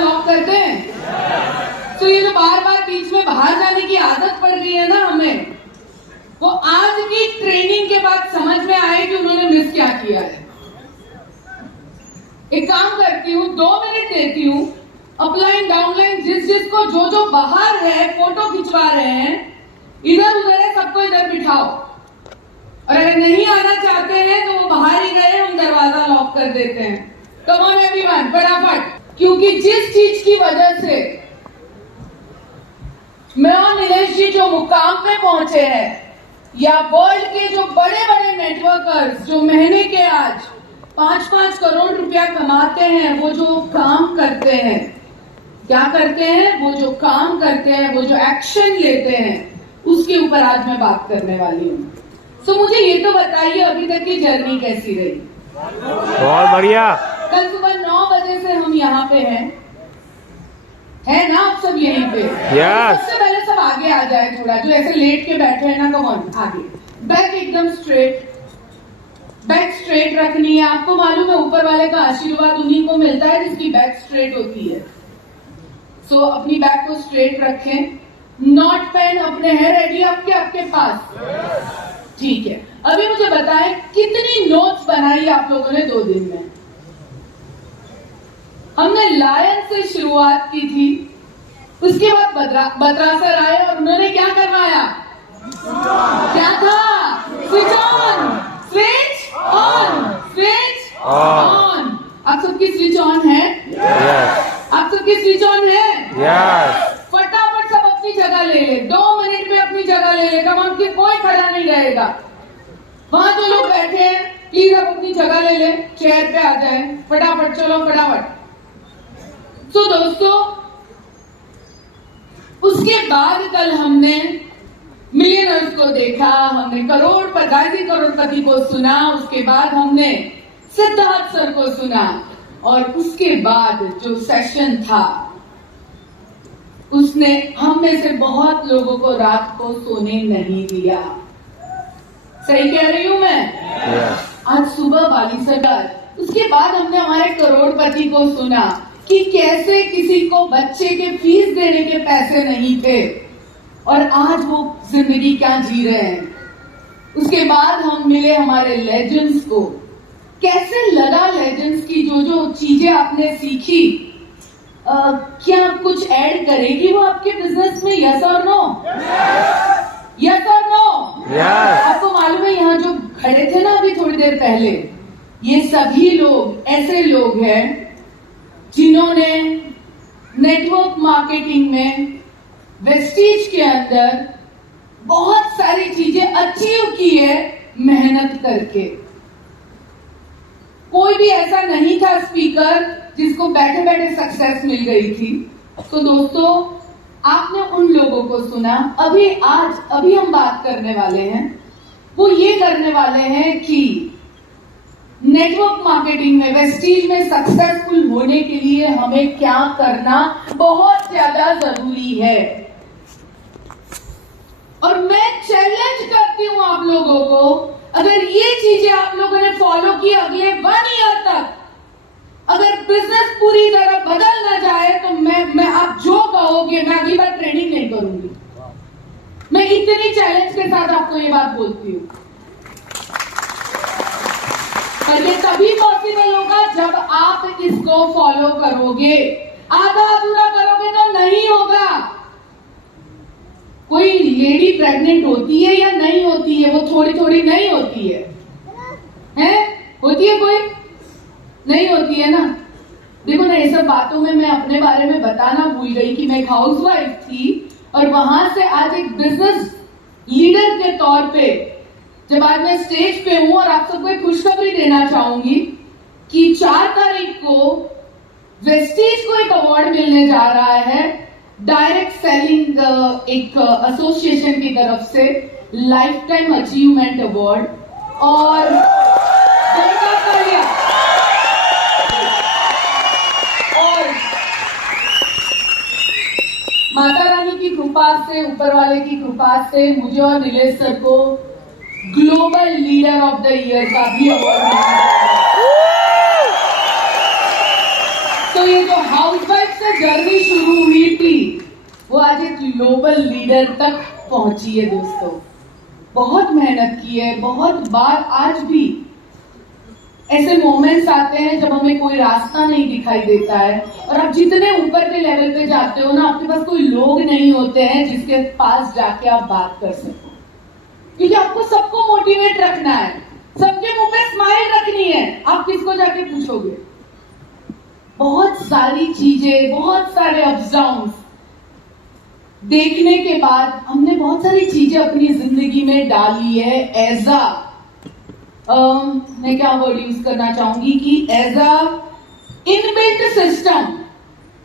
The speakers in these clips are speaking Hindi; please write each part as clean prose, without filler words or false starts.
लॉक करते हैं? तो ये जो बार बार बीच में बाहर जाने की आदत पड़ रही है ना हमें, वो आज की ट्रेनिंग के बाद समझ में आए कि उन्होंने मिस क्या किया है। एक काम करती हूँ, 2 मिनट देती हूँ, अपलाइन डाउनलाइन जिसको जो बाहर है फोटो खिंचवा रहे हैं, इधर उधर है, सबको इधर बिठाओ। और अगर नहीं आना चाहते हैं तो वो बाहर ही गए, हम दरवाजा लॉक कर देते हैं। कम ऑन एवरीवन, फटाफट, क्योंकि जिस चीज की वजह से मैं और नीलेश जी जो मुकाम पे पहुंचे हैं, या वर्ल्ड के जो बड़े बड़े नेटवर्कर्स जो महीने के आज 5-5 करोड़ रुपया कमाते हैं, वो जो काम करते हैं, क्या करते हैं, वो जो काम करते हैं, वो जो एक्शन लेते हैं, उसके ऊपर आज मैं बात करने वाली हूँ। तो मुझे ये तो बताइए, अभी तक की जर्नी कैसी रही? बहुत बढ़िया। कल सुबह 9 बजे से हम यहाँ पे हैं, है ना? आप सब यहीं पे? सबसे पहले सब आगे आ जाए थोड़ा, जो ऐसे लेट के बैठे हैं ना, कम ऑन आगे। बैक एकदम स्ट्रेट, बैक स्ट्रेट रखनी है। आपको मालूम है ऊपर वाले का आशीर्वाद उन्हीं को मिलता है जिसकी बैक स्ट्रेट होती है। सो अपनी बैक को स्ट्रेट रखें। नॉट पेन अपने है रेडी आपके पास? ठीक है। अभी मुझे बताएं, कितनी नोट्स बनाई आप लोगों ने 2 दिन में? हमने लायन से शुरुआत की थी, उसके बाद बत्रा सर आए और उन्होंने क्या करवाया? क्या था? Switch on, switch on, switch on. आप सबकी स्विच ऑन है? आप सबकी स्विच ऑन है? फटाफट सब अपनी जगह ले ले, 2 मिनट में अपनी जगह ले ले। कम के कोई खड़ा नहीं रहेगा। वहां जो लोग बैठे हैं, प्लीज आप अपनी जगह ले ले, चेयर पे आ जाए फटाफट। चलो फटाफट। तो दोस्तों, उसके बाद कल हमने मिलियनर्स को देखा, हमने करोड़पति को सुना, उसके बाद हमने सिद्धार्थ सर को सुना, और उसके बाद जो सेशन था उसने हम में से बहुत लोगों को रात को सोने नहीं दिया। सही कह रही हूं मैं? आज सुबह वाली सरकार, उसके बाद हमने हमारे करोड़पति को सुना कि कैसे किसी को बच्चे के फीस देने के पैसे नहीं थे और आज वो जिंदगी क्या जी रहे हैं। उसके बाद हम मिले हमारे लेजेंड्स को। कैसे लगा लेजेंड्स की जो चीजें आपने सीखी? क्या कुछ ऐड करेगी वो आपके बिजनेस में? यस और नो? यस और नो? आपको मालूम है, यहाँ जो खड़े थे ना अभी थोड़ी देर पहले, ये सभी लोग ऐसे लोग हैं जिन्होंने नेटवर्क मार्केटिंग में वेस्टीज के अंदर बहुत सारी चीजें अचीव की है मेहनत करके। कोई भी ऐसा नहीं था स्पीकर जिसको बैठे बैठे सक्सेस मिल गई थी। तो दोस्तों, आपने उन लोगों को सुना। अभी हम बात करने वाले हैं, वो ये करने वाले हैं कि नेटवर्क मार्केटिंग में, वेस्टीज में सक्सेसफुल होने के लिए हमें क्या करना बहुत ज्यादा जरूरी है। और मैं चैलेंज करती हूं आप लोगों को, अगर ये चीजें आप लोगों ने फॉलो की अगले 1 ईयर तक, अगर बिजनेस पूरी तरह बदल ना जाए, तो मैं आप जो कहोगे, मैं अगली बार ट्रेनिंग नहीं करूंगी। मैं इतनी चैलेंज के साथ आपको ये बात बोलती हूँ। पर ये तभी पॉसिबल होगा जब आप इसको फॉलो करोगे। आधा अधूरा करोगे तो नहीं होगा। कोई लेडी प्रेग्नेंट होती है या नहीं होती है? वो थोड़ी थोड़ी नहीं होती है, होती है? कोई नहीं होती है ना? देखो ना, ये सब बातों में मैं अपने बारे में बताना भूल गई कि मैं एक हाउसवाइफ थी और वहां से आज एक बिजनेस लीडर के तौर पे जब आज मैं स्टेज पे हूं, और आप सबको एक खुशखबरी देना चाहूंगी कि 4 तारीख को वेस्टीज को एक अवार्ड मिलने जा रहा है, डायरेक्ट सेलिंग एक एसोसिएशन की तरफ से, लाइफ टाइम अचीवमेंट अवार्ड। और माता रानी की कृपा से, ऊपर वाले की कृपा से मुझे और नीलेश सर को global leader of the year का भी अवार्ड मिला। तो ये जो हाउसवाइफ से ग्लोबल लीडर तक पहुंची है दोस्तों। बहुत मेहनत की है, बहुत बार आज भी ऐसे मोमेंट्स आते हैं जब हमें कोई रास्ता नहीं दिखाई देता है और आप जितने ऊपर के लेवल पे जाते हो ना, आपके पास कोई लोग नहीं होते हैं जिसके पास जाके आप बात कर सको, क्योंकि आपको सबको मोटिवेट रखना है, सबके मुंह पे स्माइल रखनी है। आप किसको जाके पूछोगे? बहुत सारी चीजें, बहुत सारे अप्स डाउन्स देखने के बाद हमने बहुत सारी चीजें अपनी जिंदगी में डाली है एज मैं क्या वर्ड यूज करना चाहूंगी कि एज अ इनबिल्ट सिस्टम,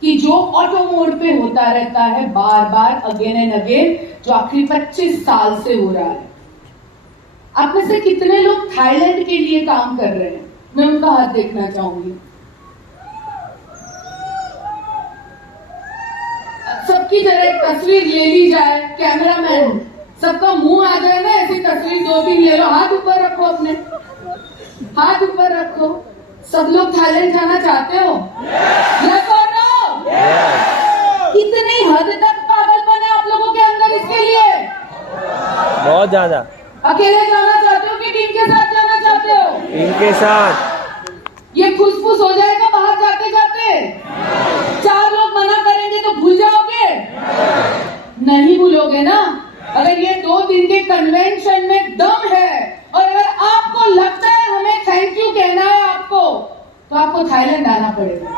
कि जो ऑटो मोड पे होता रहता है बार बार अगेन एंड अगेन, जो आखिरी 25 साल से हो रहा है। आप में से कितने लोग थाईलैंड के लिए काम कर रहे हैं? मैं उनका हाथ देखना चाहूंगी। सबकी जरा एक तस्वीर ले ली जाए, कैमरामैन सबका मुंह आ जाए ना, ऐसी तस्वीर 2-3 ले लो। हाथ ऊपर रखो, अपने हाथ ऊपर रखो। सब लोग थाईलैंड जाना चाहते हो? यस और नो? कितनी हद तक पागलपन है आप लोगों के अंदर इसके लिए? बहुत ज्यादा। अकेले जाना चाहते हो कि टीम के साथ जाना चाहते हो? टीम के साथ। ये फुसफुस हो जाएगा बाहर जाते जाते। 4 लोग मना करेंगे तो भूल जाओगे? नहीं भूलोगे ना। अगर ये 2 दिन के कन्वेंशन में दम है और अगर आपको लगता है हमें थैंक यू कहना है आपको, तो आपको थाईलैंड आना पड़ेगा।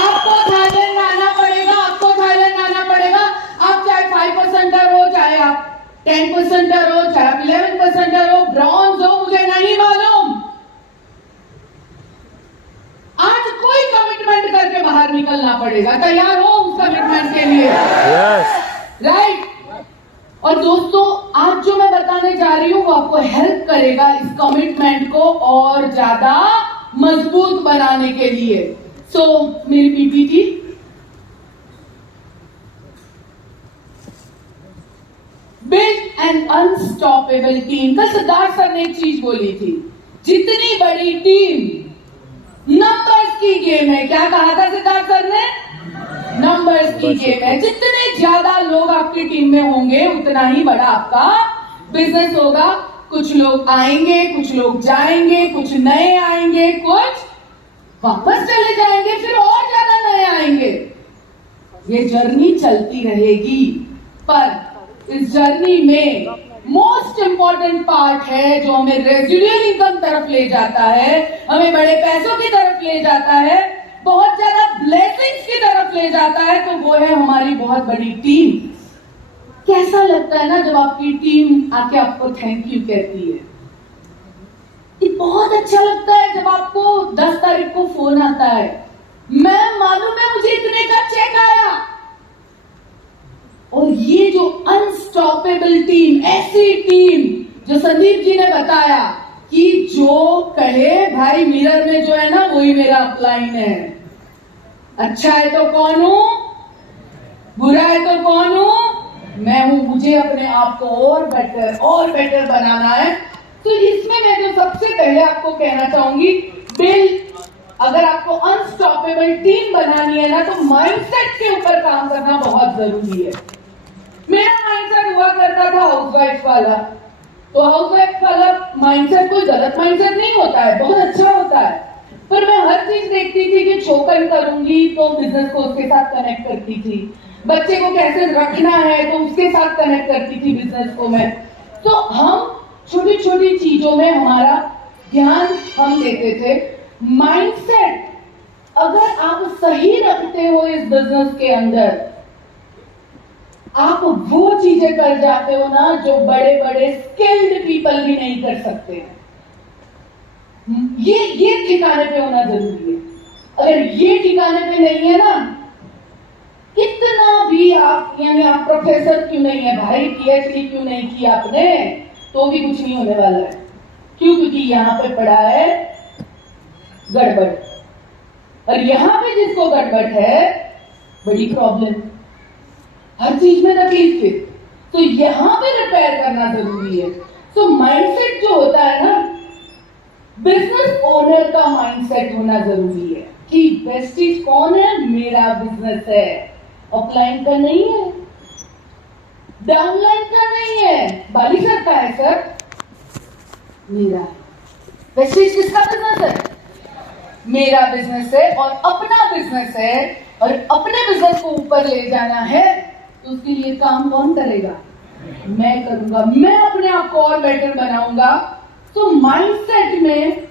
आपको थाईलैंड आना पड़ेगा, आपको थाईलैंड आना पड़ेगा। आप चाहे 5% हो, चाहे आप 10% हो, चाहे आप 11% हो, ब्रॉन्ज हो, मुझे नहीं मालूम। आज कोई कमिटमेंट करके बाहर निकलना पड़ेगा। तैयार हो उस कमिटमेंट के लिए? यस। राइट। और दोस्तों, आज जो मैं बताने जा रही हूं वो आपको हेल्प करेगा इस कमिटमेंट को और ज्यादा मजबूत बनाने के लिए। सो मेरी PPT build an unstoppable team. कल सिद्धार्थ सर ने एक चीज बोली थी, जितनी बड़ी टीम नंबर्स की गेम है। क्या कहा था सिद्धार्थ सर ने? नंबर्स की गेम है। जितने ज्यादा लोग आपकी टीम में होंगे उतना ही बड़ा आपका बिजनेस होगा। कुछ लोग आएंगे, कुछ लोग जाएंगे, कुछ नए आएंगे, कुछ वापस चले जाएंगे, फिर और ज्यादा नए आएंगे। ये जर्नी चलती रहेगी, पर इस जर्नी में मोस्ट इंपॉर्टेंट पार्ट है जो हमें रेजिडुअल इनकम तरफ ले जाता है, हमें बड़े पैसों की तरफ ले जाता है, बहुत ज्यादा ब्लेसिंग्स की तरफ ले जाता है, तो वो है हमारी बहुत बड़ी टीम। कैसा लगता है ना जब आपकी टीम आके आपको थैंक यू कहती है? ये बहुत अच्छा लगता है जब आपको 10 तारीख को फोन आता है, मैम मालूम है मुझे इतने का चेक आया। और ये जो अनस्टॉपेबल टीम, ऐसी टीम जो संदीप जी ने बताया कि जो कहे भाई मिरर में जो है ना वही मेरा अपलाइन है, अच्छा है तो कौन हूं, बुरा है तो कौन हूं, मैं हूं। मुझे अपने आप को और बेटर बनाना है। तो इसमें मैं जो सबसे पहले आपको कहना चाहूंगी, अगर आपको अनस्टॉपेबल टीम बनानी है ना, तो माइंडसेट के ऊपर काम करना बहुत जरूरी है। मेरा माइंडसेट हुआ करता था हाउसवाइफ वाला, तो हाउसवाइफ वाला माइंडसेट कोई गलत माइंडसेट नहीं होता है, बहुत अच्छा होता है। पर मैं हर चीज देखती थी कि छोकन करूंगी तो बिजनेस को उसके साथ कनेक्ट करती थी, बच्चे को कैसे रखना है तो उसके साथ कनेक्ट करती थी बिजनेस को मैं। तो हम छोटी छोटी चीजों में हमारा ध्यान हम देते थे। माइंडसेट अगर आप सही रखते हो इस बिजनेस के अंदर, आप वो चीजें कर जाते हो ना जो बड़े बड़े स्किल्ड पीपल भी नहीं कर सकते। ये ठिकाने पे होना जरूरी है। अगर ये ठिकाने पे नहीं है ना, कितना भी आप, यानी आप प्रोफेसर क्यों नहीं है भाई, पीएचडी क्यों नहीं किया आपने, तो भी कुछ नहीं होने वाला है। क्यों? क्योंकि यहां पे पड़ा है गड़बड़, और यहां पे जिसको गड़बड़ है बड़ी प्रॉब्लम, हर चीज में तकलीफ है, तो यहां पे रिपेयर करना जरूरी है। तो माइंडसेट जो होता है ना, बिजनेस ओनर का माइंडसेट होना जरूरी है कि वेस्टेज कौन है, मेरा बिजनेस है, ऑफलाइन का नहीं है, डाउनलाइन का नहीं है, बाली सर का है सर, मेरा। वेस्टीज किसका बिजनेस है? मेरा बिजनेस है और अपना बिजनेस है, और अपने बिजनेस को ऊपर ले जाना है तो उसके लिए काम कौन करेगा? मैं करूंगा। मैं अपने आप को और बेटर बनाऊंगा। तो माइंडसेट में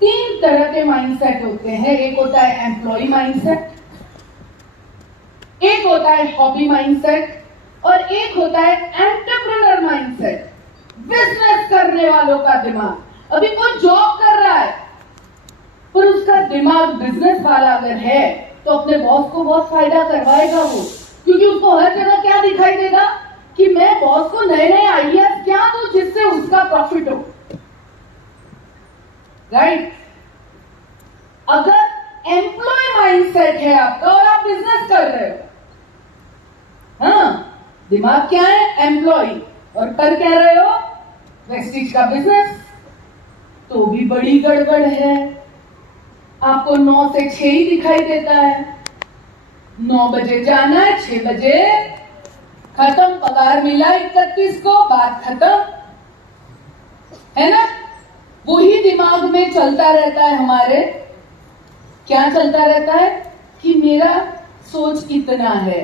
3 तरह के माइंडसेट होते हैं। एक होता है एम्प्लॉय माइंडसेट, एक होता है हॉबी माइंडसेट, और एक होता है एंटरप्रेन्योर माइंडसेट, बिजनेस करने वालों का दिमाग। अभी कोई जॉब कर रहा है पर उसका दिमाग बिजनेस वाला अगर है तो अपने बॉस को बहुत फायदा करवाएगा वो, क्योंकि उसको हर जगह क्या दिखाई देगा कि मैं बॉस को नए नए आइडियाज क्या दूं जिससे उसका प्रॉफिट हो, राइट? अगर एम्प्लॉय माइंडसेट है आपका और आप बिजनेस कर रहे हो, हाँ, दिमाग क्या है? एम्प्लॉय, और कर क्या रहे हो? वेस्टिज का बिजनेस, तो भी बड़ी गड़बड़ है। आपको 9 से 6 ही दिखाई देता है। 9 बजे जाना है, 6 बजे खत्म, पगार मिला 31 को, बात खत्म, है ना? वही दिमाग में चलता रहता है हमारे। क्या चलता रहता है कि मेरा सोच कितना है,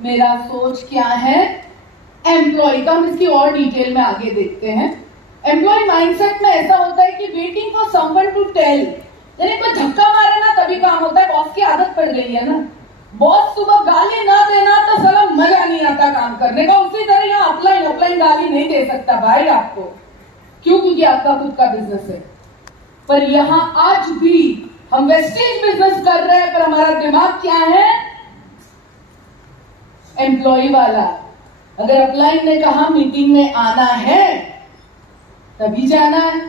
मेरा सोच क्या है। एम्प्लॉय का हम इसकी और डिटेल में आगे देखते हैं। एम्प्लॉय माइंडसेट में ऐसा होता है कि waiting for someone to tell, यानी कोई धक्का मारे ना तभी काम होता है। बॉस की आदत पड़ गई है ना, बॉस सुबह गाली ना देना तो साला मजा नहीं आता काम करने का। उसी तरह यहाँ अपलाइन गाली नहीं दे सकता भाई आपको, क्यों? क्योंकि आपका खुद का बिजनेस है। पर यहाँ आज भी हम वेस्टेज बिजनेस कर रहे हैं, पर हमारा दिमाग क्या है? एम्प्लॉय वाला। अगर अपलाइन ने कहा मीटिंग में आना है तभी जाना है।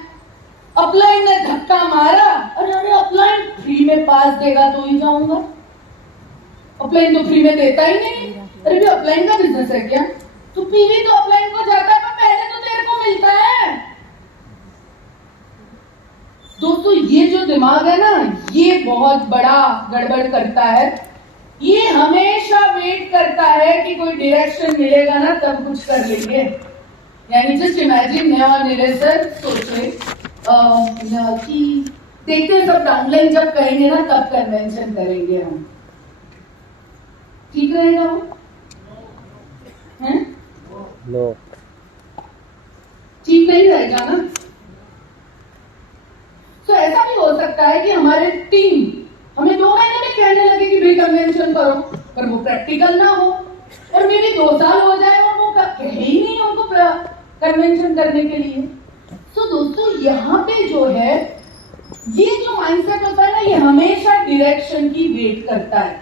अपलाइन ने धक्का मारा, अरे अपलाइन फ्री में पास देगा तो ही जाऊंगा। अपलाइन तो फ्री में देता ही नहीं। अरे भी अपलाइन का बिजनेस है क्या? तो पीवी तो अपलाइन को जाता है, पर पहले तो तेरे को मिलता है। दोस्तों ये जो दिमाग है ना, ये बहुत बड़ा गड़बड़ करता है। ये हमेशा वेट करता है कि कोई डायरेक्शन मिलेगा ना तब कुछ कर लेंगे। यानी जस्ट इमेजिन मैं और नीरज सर सोचे कि देखते सब डाउनलाइन जब कहेंगे ना तब कन्वेंशन करेंगे हम, ठीक रहेगा वो? हैं? नो, ठीक नहीं रहेगा ना। तो ऐसा भी हो सकता है कि हमारे टीम हमें 2 महीने में कहने लगे कि भाई कन्वेंशन करो, पर वो प्रैक्टिकल ना हो, और मे भी 2 साल हो जाए और वो कहे ही नहीं हमको कन्वेंशन करने के लिए। तो दोस्तों यहाँ पे जो है, ये जो माइंडसेट होता है ना, ये हमेशा डायरेक्शन की वेट करता है,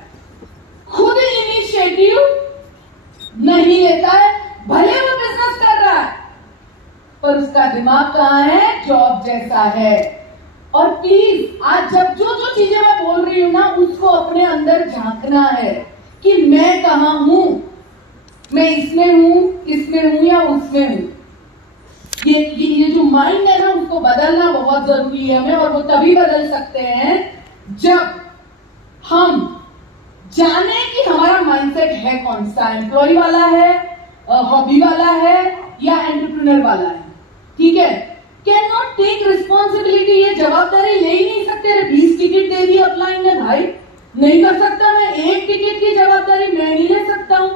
खुद इनिशिएटिव नहीं लेता है। भले वो बिजनेस कर रहा है पर उसका दिमाग कहाँ है? जॉब जैसा है। और प्लीज आज जब जो जो चीजें मैं बोल रही हूं ना, उसको अपने अंदर झांकना है कि मैं कहाँ हूं, मैं इसमें हूं, इसमें हूं या उसमें हूं। ये जो माइंड है ना, उसको बदलना बहुत जरूरी है हमें, और वो तभी बदल सकते हैं जब हम जाने कि हमारा माइंडसेट है कौन सा, एम्प्लॉय वाला है, हॉबी वाला है, या एंटरप्रेन्योर वाला है। ठीक है? कैन नॉट टेक रिस्पॉन्सिबिलिटी, ये जवाबदारी ले ही नहीं सकते। 20 टिकट दे दी अपलाइन ने भाई, नहीं कर सकता मैं, 1 टिकट की जवाबदारी मैं नहीं ले सकता हूं।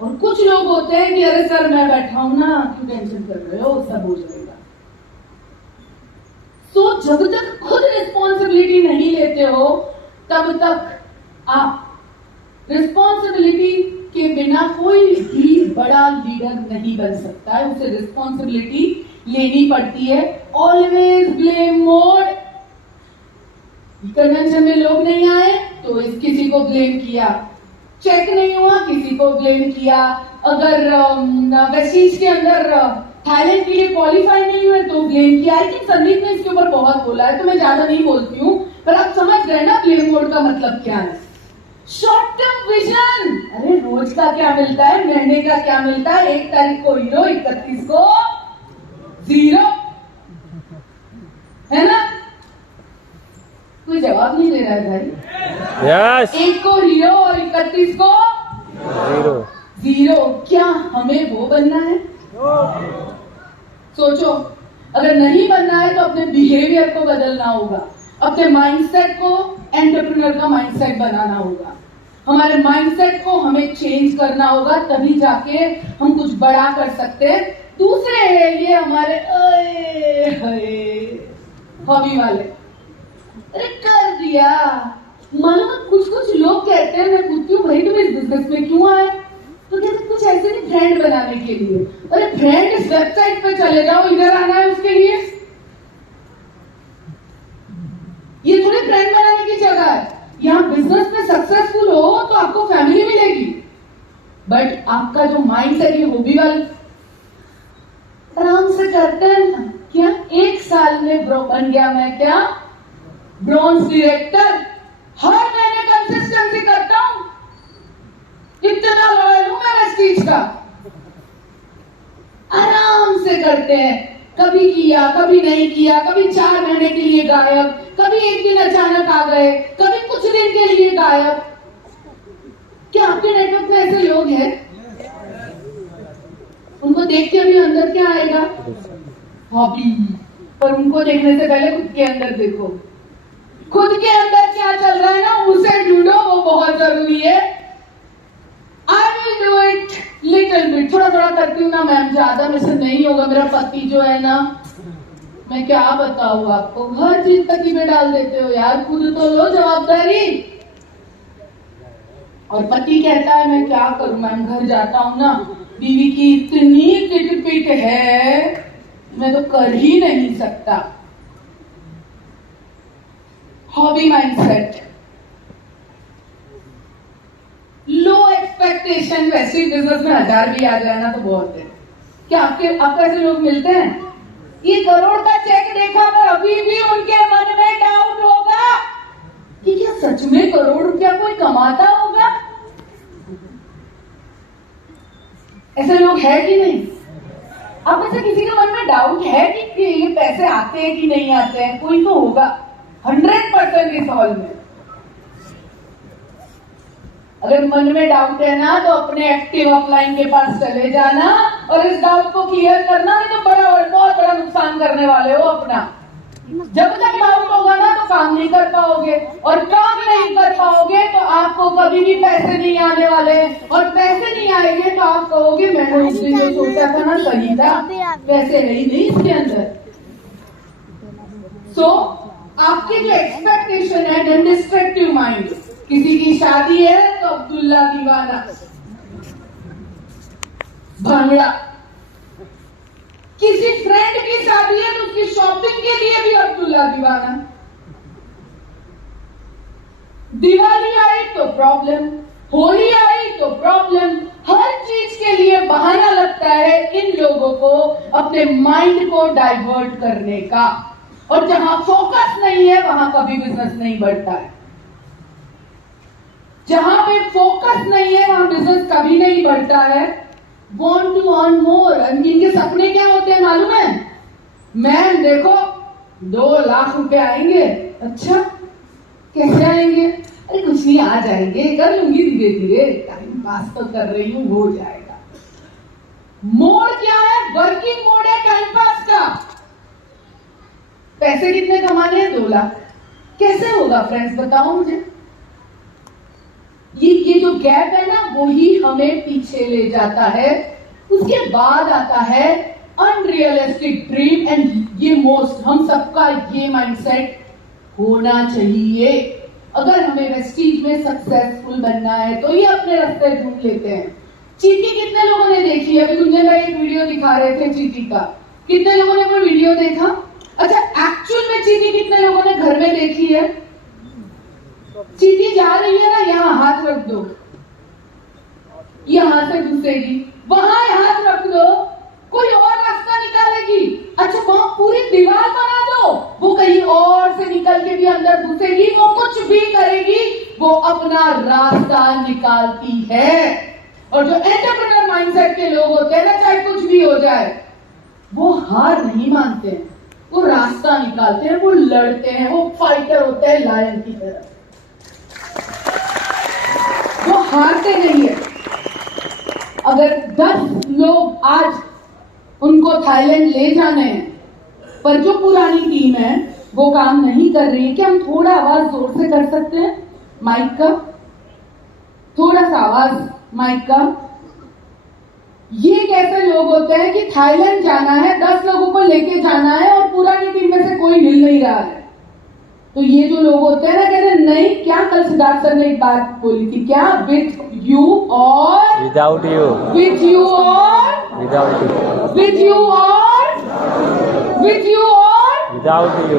और कुछ लोग होते हैं कि अरे सर मैं बैठा हूं ना, क्यों टेंशन कर रहे हो, सब हो जाएगा। तो जब तक खुद रिस्पॉन्सिबिलिटी नहीं लेते हो तब तक आप रिस्पॉन्सिबिलिटी के बिना कोई भी बड़ा लीडर नहीं बन सकता है। उसे रिस्पॉन्सिबिलिटी लेनी पड़ती है। Always blame mode. कन्वेंशन में लोग नहीं आए तो किसी को ब्लेम किया, चेक नहीं हुआ किसी को ब्लेम किया, अगर वेस्टीज के अंदर थाईलैंड के लिए क्वालिफाई नहीं हुए तो ब्लेम किया। आई थिंक संदीप ने इसके ऊपर बहुत बोला है तो मैं ज्यादा नहीं बोलती हूँ, पर आप समझ गए ना ब्लेम मोड का मतलब क्या है। शॉर्ट टर्म विजन, अरे रोज का क्या मिलता है, महीने का क्या मिलता है, 1 तारीख को हीरो, 31 को 0, है ना? कोई जवाब नहीं दे रहा है भाई। यस, 1 को हीरो और 31 को जीरो। जीरो। क्या हमें वो बनना है? सोचो, अगर नहीं बनना है तो अपने बिहेवियर को बदलना होगा, अपने माइंडसेट को एंटरप्रेन्योर का माइंडसेट बनाना होगा। हमारे माइंडसेट को हमें चेंज करना होगा, तभी जाके हम कुछ बड़ा कर सकते हैं। दूसरे है ये हमारे हॉबी वाले, अरे कर दिया। मानो कुछ कुछ लोग कहते हैं, मैं पूछती हूँ भाई तुम इस बिजनेस में क्यों आए, तो कहते कुछ ऐसे नहीं, ब्रांड बनाने के लिए। अरे ब्रांड इस वेबसाइट पे चले जाओ, इधर आना है उसके लिए। ये थोड़ी ब्रांड बनाने की जगह है। यहाँ बिजनेस में सक्सेसफुल हो तो आपको फैमिली मिलेगी, बट आपका जो माइंड है ये हॉबी वाले आराम से करते हैं ना। क्या 1 साल में बन गया मैं क्या ब्रॉन्ज डायरेक्टर। हर महीने कंसिस्टेंसी करता हूं, इतना लॉयल हूं मैं इस चीज का। आराम से करते हैं, कभी किया कभी नहीं किया, कभी 4 महीने के लिए गायब, कभी एक दिन अचानक आ गए, कभी कुछ दिन के लिए गायब। क्या आपके नेटवर्क में ऐसे लोग हैं? उनको देख के भी अंदर क्या आएगा? हॉबी। पर उनको देखने से पहले खुद के अंदर देखो, खुद के अंदर क्या चल रहा है ना, उसे ढूंढो, वो बहुत जरूरी है। I will do it little bit, थोड़ा थोड़ा करती हूँ ना मैम, ज्यादा मेरे से नहीं होगा। मेरा पति जो है ना, मैं क्या बताऊँ आपको, हर चीज पति में डाल देते हो यार, खुद तो लो जवाबदारी। और पति कहता है मैं क्या करूं मैम, घर जाता हूं ना, बीवी की इतनी किटपिट है, मैं तो कर ही नहीं सकता। हॉबी माइंडसेट, लो एक्सपेक्टेशन। वैसे ही बिजनेस में 1000 भी आ जाए ना तो बहुत है। क्या आपको ऐसे लोग मिलते हैं? ये करोड़ का चेक देखा पर अभी भी उनके मन में डाउट होगा कि क्या सच में करोड़ रुपया कोई कमाता होगा? ऐसे लोग है कि नहीं? आप में से किसी के मन में डाउट है कि ये पैसे आते हैं कि नहीं आते हैं? कोई तो होगा 100% इस हॉल में। अगर मन में डाउट है ना तो अपने एक्टिव ऑफलाइन के पास चले जाना और इस डाउट को क्लियर करना, नहीं तो बहुत बड़ा नुकसान करने वाले हो अपना। जब तक डाउट होगा ना तो काम नहीं कर पाओगे, और काम नहीं कर पाओगे तो आपको कभी भी पैसे नहीं आने वाले, और पैसे नहीं आएंगे तो आप कहोगे मैंने उस दिन जो सोचा था ना सही था, पैसे है ही नहीं इसके अंदर। सो आपकी जो एक्सपेक्टेशन है, डिस्ट्रक्टिव माइंड। किसी की शादी है तो अब्दुल्ला दीवाना, भांगड़ा। किसी फ्रेंड की शादी है तो उसकी शॉपिंग के लिए भी अब्दुल्ला दीवाना। दिवाली आई तो प्रॉब्लम, होली आई तो प्रॉब्लम, हर चीज के लिए बहाना लगता है इन लोगों को अपने माइंड को डाइवर्ट करने का। और जहां फोकस नहीं है वहां कभी बिजनेस नहीं बढ़ता है। जहां पे फोकस नहीं है वहां बिजनेस कभी नहीं बढ़ता है। Want to earn more, इनके सपने क्या होते हैं मालूम है? मैम देखो 2 लाख रुपए आएंगे। अच्छा कैसे आएंगे? अरे कुछ नहीं, आ जाएंगे, कर लूंगी धीरे धीरे, टाइम पास तो कर रही हूँ, हो जाएगा। मोड क्या है? वर्किंग मोड है टाइम पास का। पैसे कितने कमाने हैं? 2 लाख। कैसे होगा फ्रेंड्स, बताओ मुझे। ये जो गैप है ना, वो ही हमें पीछे ले जाता है। उसके बाद आता है अनरियलिस्टिक ड्रीम, एंड ये मोस्ट, हम सबका ये माइंडसेट होना चाहिए। अगर हमें वेस्टीज में सक्सेसफुल बनना है तो ये अपने रास्ते ढूंढ लेते हैं। चीटी कितने लोगों ने देखी है? अभी गुंजन भाई एक वीडियो दिखा रहे थे चीटी का, कितने लोगों ने वो वीडियो देखा? अच्छा एक्चुअल में चीटी कितने लोगों ने घर में देखी है? चीटी जा रही है ना, यहाँ हाथ रख दो, यहाँ से घुसेगी, वहां हाथ रख दो, कोई और रास्ता निकालेगी। अच्छा वहां पूरी दीवार बना दो, वो कहीं और से निकल के भी अंदर घुसेगी, वो कुछ भी करेगी, वो अपना रास्ता निकालती है। और जो एंटरप्रेन्योर माइंडसेट के लोग होते हैं ना, चाहे कुछ भी हो जाए, वो हार नहीं मानते हैं, वो रास्ता निकालते हैं, वो लड़ते हैं, वो फाइटर होते हैं लायन की तरह, वो हारते नहीं है। अगर 10 लोग आज उनको थाईलैंड ले जाने हैं, पर जो पुरानी टीम है वो काम नहीं कर रही है, क्या हम थोड़ा आवाज जोर से कर सकते हैं माइक का? थोड़ा सा आवाज माइक का। ये कैसे लोग होते हैं कि थाईलैंड जाना है, 10 लोगों को लेके जाना है और पुरानी टीम में से कोई हिल नहीं रहा है? तो ये जो लोग होते हैं ना, कहते हैं नहीं, क्या कल सिद्धार्थ सर ने एक बात बोली थी, क्या विथ यू और विदाउट यू, विथ यू और विदाउट यू, विथ यू और विथ यू और विदाउट यू।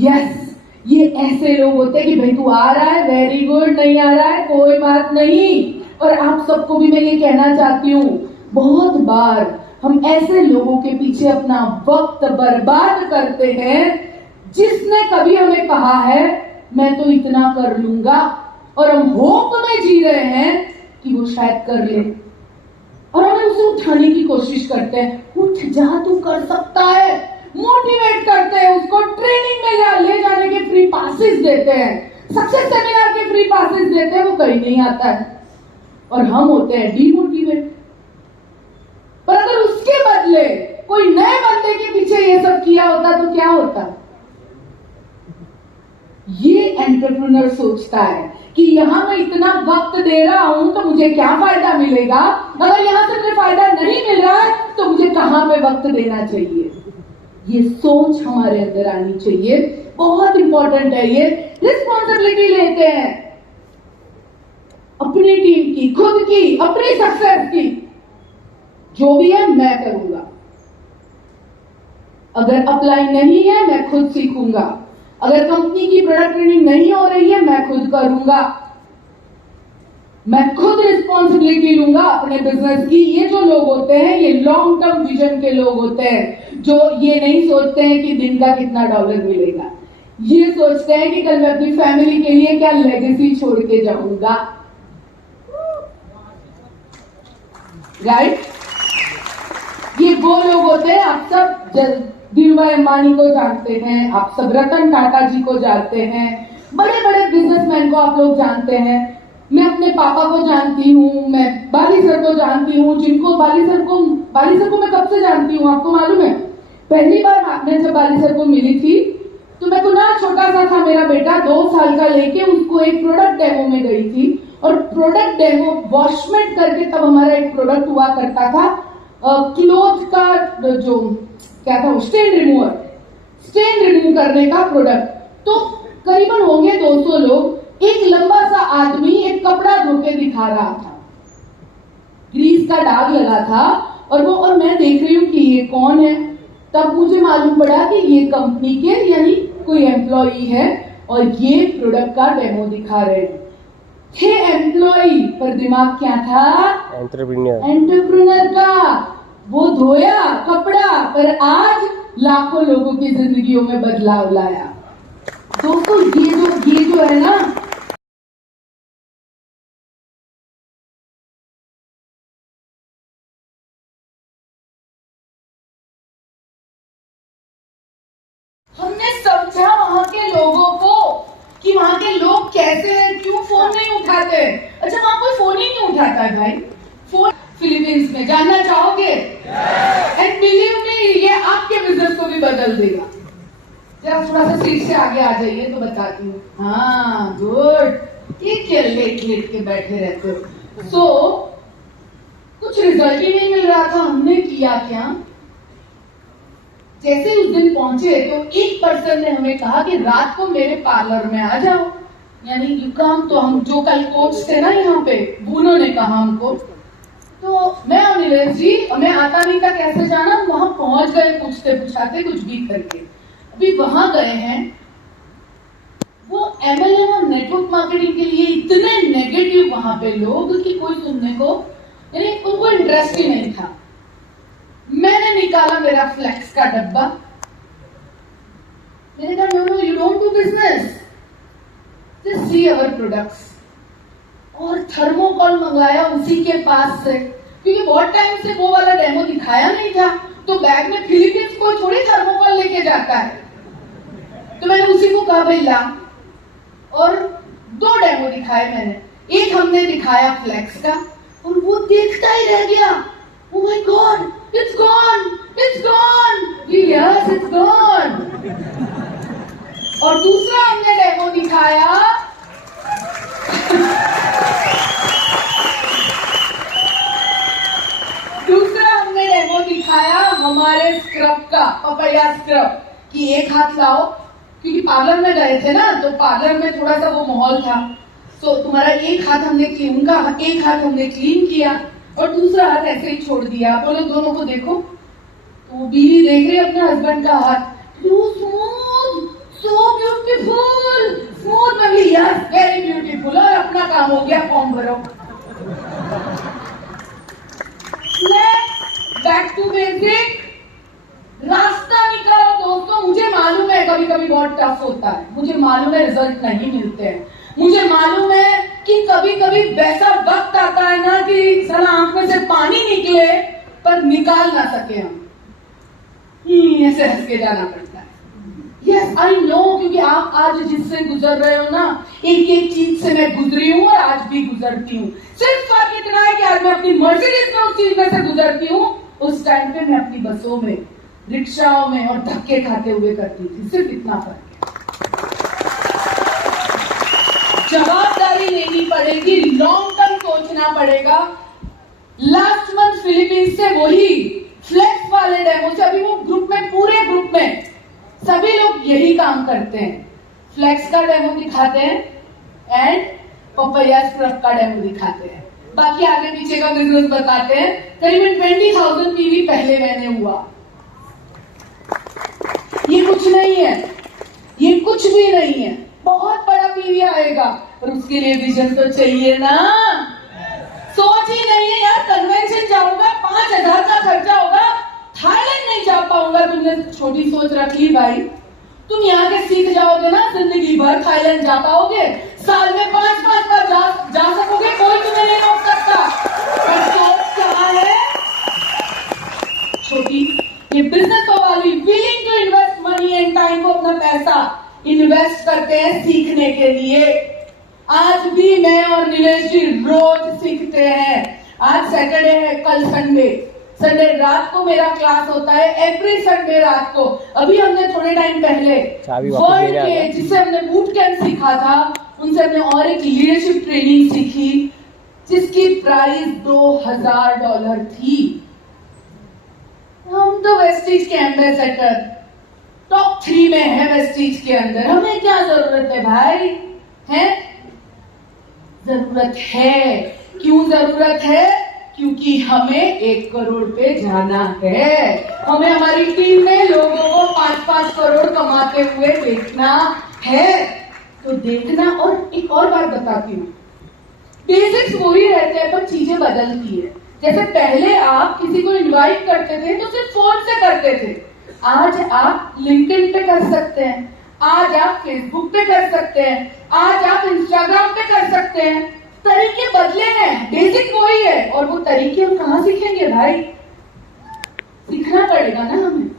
यस, ये ऐसे लोग होते हैं कि भाई तू आ रहा है, वेरी गुड, नहीं आ रहा है कोई बात नहीं। और आप सबको भी मैं ये कहना चाहती हूँ, बहुत बार हम ऐसे लोगों के पीछे अपना वक्त बर्बाद करते हैं जिसने कभी हमें कहा है मैं तो इतना कर लूंगा, और हम होप में जी रहे हैं कि वो शायद कर ले, और हमें उसे उठाने की कोशिश करते हैं, उठ जा तू कर सकता है, मोटिवेट करते हैं उसको, ट्रेनिंग में ले जाने के फ्री पासेस देते हैं, सक्सेस सेमिनार के फ्री पासेस देते हैं, वो कहीं नहीं आता है और हम होते हैं डीमोटिवेट। पर अगर उसके बदले कोई नए बंदे के पीछे ये सब किया होता तो क्या होता? ये एंटरप्रेन्योर सोचता है कि यहां मैं इतना वक्त दे रहा हूं तो मुझे क्या फायदा मिलेगा, अगर यहां से मुझे फायदा नहीं मिल रहा है तो मुझे कहां पे वक्त देना चाहिए। ये सोच हमारे अंदर आनी चाहिए, बहुत इंपॉर्टेंट है ये। रिस्पॉन्सिबिलिटी लेते हैं अपनी टीम की, खुद की, अपनी सक्सेस की, जो भी है मैं करूंगा, अगर अप्लाई नहीं है मैं खुद सीखूंगा, अगर कंपनी की प्रोडक्ट ट्रेनिंग नहीं हो रही है मैं खुद करूंगा, मैं खुद रिस्पॉन्सिबिलिटी लूंगा अपने बिजनेस की। ये जो लोग होते हैं ये लॉन्ग टर्म विजन के लोग होते हैं, जो ये नहीं सोचते हैं कि दिन का कितना डॉलर मिलेगा, ये सोचते हैं कि कल मैं अपनी फैमिली के लिए क्या लेगेसी छोड़ के जाऊंगा। राइट? ये वो लोग होते हैं, आप सब धीरूभाई अंबानी को जानते हैं, आप सब रतन टाटा जी को जानते हैं, बड़े बड़े बिजनेसमैन को आप लोग जानते हैं, मैं अपने पापा को जानती हूँ, मैं बाली सर को जानती हूँ, जिनको बाली सर को मैं कब से जानती हूँ आपको मालूम है? पहली बार मैं जब बाली सर को मिली थी तो मैं को ना छोटा सा था मेरा बेटा, 2 साल का, लेके उसको एक प्रोडक्ट डेमो में गई थी, और प्रोडक्ट डेमो वॉशमेट करके तब हमारा एक प्रोडक्ट हुआ करता था, क्लोथ का जो क्या था, स्टेन रिमूव करने का प्रोडक्ट। तो करीबन होंगे 200 लोग, एक लंबा सा आदमी एक कपड़ा धो के दिखा रहा था, ग्रीस का दाग लगा था, और मैं देख रही हूँ कि ये कौन है। तब मुझे मालूम पड़ा कि ये कंपनी के यानी कोई एम्प्लॉई है और ये प्रोडक्ट का डेमो दिखा रहे थे। एम्प्लॉई पर दिमाग क्या था? एंटरप्रेन्योर का। वो धोया कपड़ा पर आज लाखों लोगों की जिंदगियों में बदलाव लाया। दोस्तों ये जो है ना, हमने समझा वहां के लोगों को कि वहां के लोग कैसे हैं, क्यों फोन नहीं उठाते। अच्छा, वहां कोई फोन ही नहीं उठाता है भाई, फोन फिलीपींस में, जानना चाहोगे? एंड बिलीव मी, ये आपके बिजनेस को भी बदल देगा। जरा थोड़ा सा सीट से आगे आ जाइए तो बताती हूँ। हाँ गुड, ये क्या लेट के बैठे रहते हो। सो कुछ रिजल्ट ही नहीं मिल रहा था, हमने किया क्या, जैसे उस दिन पहुंचे तो एक पर्सन ने हमें कहा कि रात को मेरे पार्लर में आ जाओ, यानी यू कम। तो हम जो कल कोच थे ना यहाँ पे, उन्होंने कहा हमको, तो मैं और नीरज जी, हमें आता नहीं था कैसे जाना, वहां पहुंच गए पूछते पूछाते कुछ भी करके। अभी वहां गए हैं, वो MLM और नेटवर्क मार्केटिंग के लिए इतने नेगेटिव वहां पे लोग कि कोई सुनने को, यानी उनको इंटरेस्ट ही नहीं था। मैंने निकाला मेरा फ्लेक्स का डब्बा, मैंने कहा no you don't do business, just see our products, और थर्मोकॉल मंगवाया उसी के पास से, क्योंकि बहुत टाइम से वो वाला डेमो दिखाया नहीं था, तो बैग में फिलीपींस को थोड़ी थर्मोकॉल लेके जाता है, तो मैंने उसी को कहा भाई ला, और 2 डेमो दिखाए मैंने। एक हमने दिखाया फ्लेक्स का, और वो देखता ही रह गया। Oh my God, it's gone, it's gone. Yes, it's gone. और दूसरा हमने डेमो दिखाया। दूसरा हमने डेमो दिखाया हमारे स्क्रब का, पपैया स्क्रब, कि एक हाथ लाओ, क्योंकि पार्लर में गए थे ना, तो पार्लर में थोड़ा सा वो माहौल था। तो तुम्हारा एक हाथ हमने क्लीन, उनका एक हाथ हमने क्लीन किया और दूसरा हाथ ऐसे ही छोड़ दिया। बोलो दोनों को देखो। तो बीवी देख रही है अपने हस्बैंड का हाथ, स्मूथ, सो ब्यूटीफुल, स्मूथ। मैं यस, वेरी ब्यूटीफुल। और अपना काम हो गया, फॉर्म भरो। बैक टू बेसिक, रास्ता निकालो दोस्तों। मुझे मालूम है कभी कभी बहुत टफ होता है, मुझे मालूम है रिजल्ट नहीं मिलते हैं, मुझे मालूम है कि कभी कभी वैसा वक्त आता है ना कि साला आंख में से पानी निकले पर निकाल ना सके हम, ऐसे हंस के जाना पड़ता है। यस आई नो, क्योंकि आप आज जिससे गुजर रहे हो ना, एक एक चीज से मैं गुजरी हूँ और आज भी गुजरती हूँ। सिर्फ फर्क इतना है कि आज मैं अपनी मर्सिडीज में उस चीज में से गुजरती हूँ, उस टाइम पे मैं अपनी बसों में, रिक्शाओं में और धक्के खाते हुए करती थी। सिर्फ इतना फर्क है। जवाबदारी लेनी पड़ेगी, लॉन्ग टर्म सोचना पड़ेगा। लास्ट मंथ फिलीपींस से वही फ्लेक्स वाले डेमो से, अभी वो ग्रुप में, पूरे ग्रुप में सभी लोग यही काम करते हैं। फ्लेक्स का डेमो दिखाते हैं एंड पपैया स्क्रब का डेमो दिखाते हैं, बाकी आगे पीछे का बिजनेस बताते हैं। करीबन 20,000 पीवी पहले महीने हुआ। ये कुछ नहीं है, ये कुछ भी नहीं है, बहुत बड़ा पीवी आएगा, और उसके लिए विजन तो चाहिए ना। सोच ही नहीं है यार, कन्वेंशन जाऊंगा 5,000 का खर्चा होगा, थाईलैंड नहीं जा पाऊंगा। तुमने छोटी सोच रख ली भाई, तुम यहाँ के सीख जाओगे ना, जिंदगी भर थाईलैंड जा पाओगे, साल में 5-5 बार जा सकोगे, कोई तुम्हें नहीं रोक सकता। पर सोच क्या है छोटी। ये बिजनेस वाली willing to invest money and time, को अपना पैसा इन्वेस्ट करते हैं सीखने के लिए। आज भी मैं और नीलेश जी रोज सीखते हैं। आज सैटरडे है, कल संडे, संडे रात को मेरा क्लास होता है, एवरी संडे रात को। अभी हमने थोड़े टाइम पहले वर्ल्ड के, जिससे हमने बूट कैंप सीखा था, उनसे हमने और एक लीडरशिप ट्रेनिंग सीखी, जिसकी प्राइस $2,000 थी। हम तो वेस्टीज के एम्बेसडर, टॉप 3 में है वेस्टीज के अंदर। हमें क्या जरूरत है भाई, है जरूरत है। क्यों जरूरत है? क्योंकि हमें 1 करोड़ पे जाना है। हमें हमारी टीम में लोगों को 5-5 करोड़ कमाते हुए देखना है। तो देखना, और एक और बात बताती हूँ, बेसिक्स वही रहते हैं पर चीजें बदलती है। जैसे पहले आप किसी को इनवाइट करते थे तो सिर्फ फोन से करते थे, आज आप लिंक्डइन पे कर सकते हैं, आज आप फेसबुक पे कर सकते हैं, आज आप इंस्टाग्राम पे कर सकते हैं। तरीके बदले हैं, बेसिक वही है। और वो तरीके हम कहाँ सीखेंगे भाई? सीखना पड़ेगा ना हमें।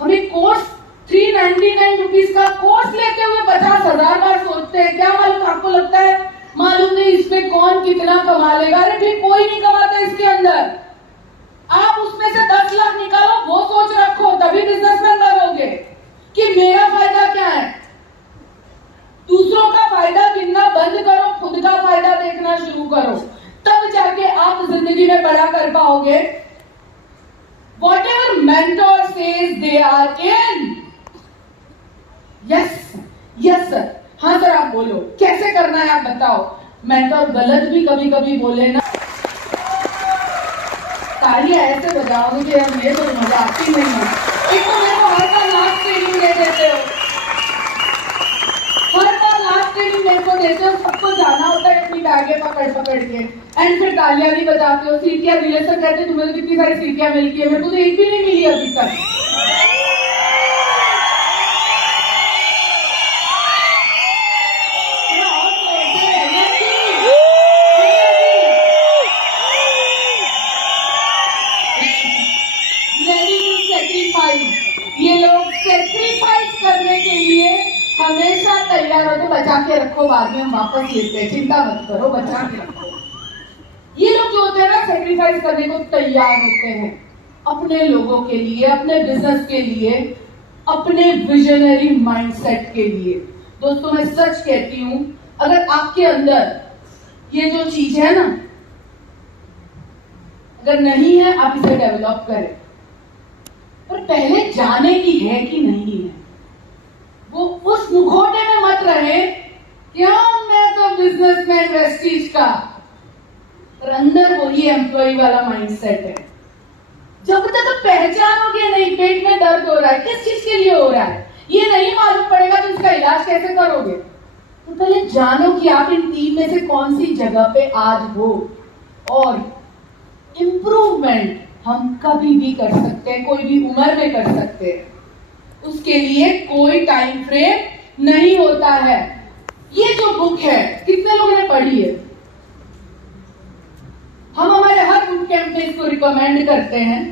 हमें कोर्स 399 रुपीज का कोर्स लेते हुए 50,000 बार सोचते हैं। क्या मालूम, आपको लगता है मालूम नहीं इसमें कौन कितना कमा लेगा? अरे फिर कोई नहीं कमाता इसके अंदर। आप उसमें से 10 लाख निकालो, वो सोच रखो, तभी बिजनेसमैन बनोगे कि मेरा फायदा क्या है। दूसरों का फायदा गिनना बंद करो, खुद का फायदा देखना शुरू करो, तब जाके आप जिंदगी में बड़ा कर पाओगे। Whatever mentor says they are in. Yes sir. हाँ सर, आप बोलो कैसे करना है, आप बताओ। मेंटोर गलत भी कभी कभी बोले ना, तालियां ऐसे बजाओगे कि हम ये तो मजा आती नहीं है। एक तो मेरे को हर बार लास्ट ट्रेनिंग दे देते हो, हर बार लास्ट ट्रेनिंग मेरे को देते हो, सबको जाना होता है अपनी बैगे पकड़ पकड़ के, एंड फिर तालियां भी बजाते हो। सीटियां दिले सर कहते तुम्हें तो कितनी सारी सीटियां मिलती है, मेरे को तो एक भी नहीं मिली अभी तक। ये लोग सेक्रीफाइस करने के लिए हमेशा तैयार होते। बचा के रखो, बाद में हम वापस लेते हैं, चिंता मत करो, बचा के रखो। ये लोग जो होते हैं ना सेक्रीफाइस करने को तैयार होते हैं अपने लोगों के लिए, अपने बिजनेस के लिए, अपने विजनरी माइंडसेट के लिए। दोस्तों मैं सच कहती हूं, अगर आपके अंदर ये जो चीज है ना, अगर नहीं है आप इसे डेवलप करें, पर पहले जाने की है कि नहीं है। वो उस मुखौटे में मत रहे क्यों मैं तो बिजनेसमैन वेस्टीज का, पर अंदर वही एम्प्लॉय वाला माइंडसेट है। जब तक पहचानोगे नहीं पेट में दर्द हो रहा है, किस चीज के लिए हो रहा है, ये नहीं मालूम पड़ेगा तो इसका इलाज कैसे करोगे। तो पहले जानो कि आप इन 3 में से कौन सी जगह पे आज हो, और इम्प्रूवमेंट हम कभी भी कर सकते हैं, कोई भी उम्र में कर सकते हैं। उसके लिए कोई टाइम फ्रेम नहीं होता है। ये जो बुक है कितने लोगों ने पढ़ी है? हम हमारे हर बुक कैंप में इसको रिकमेंड करते हैं।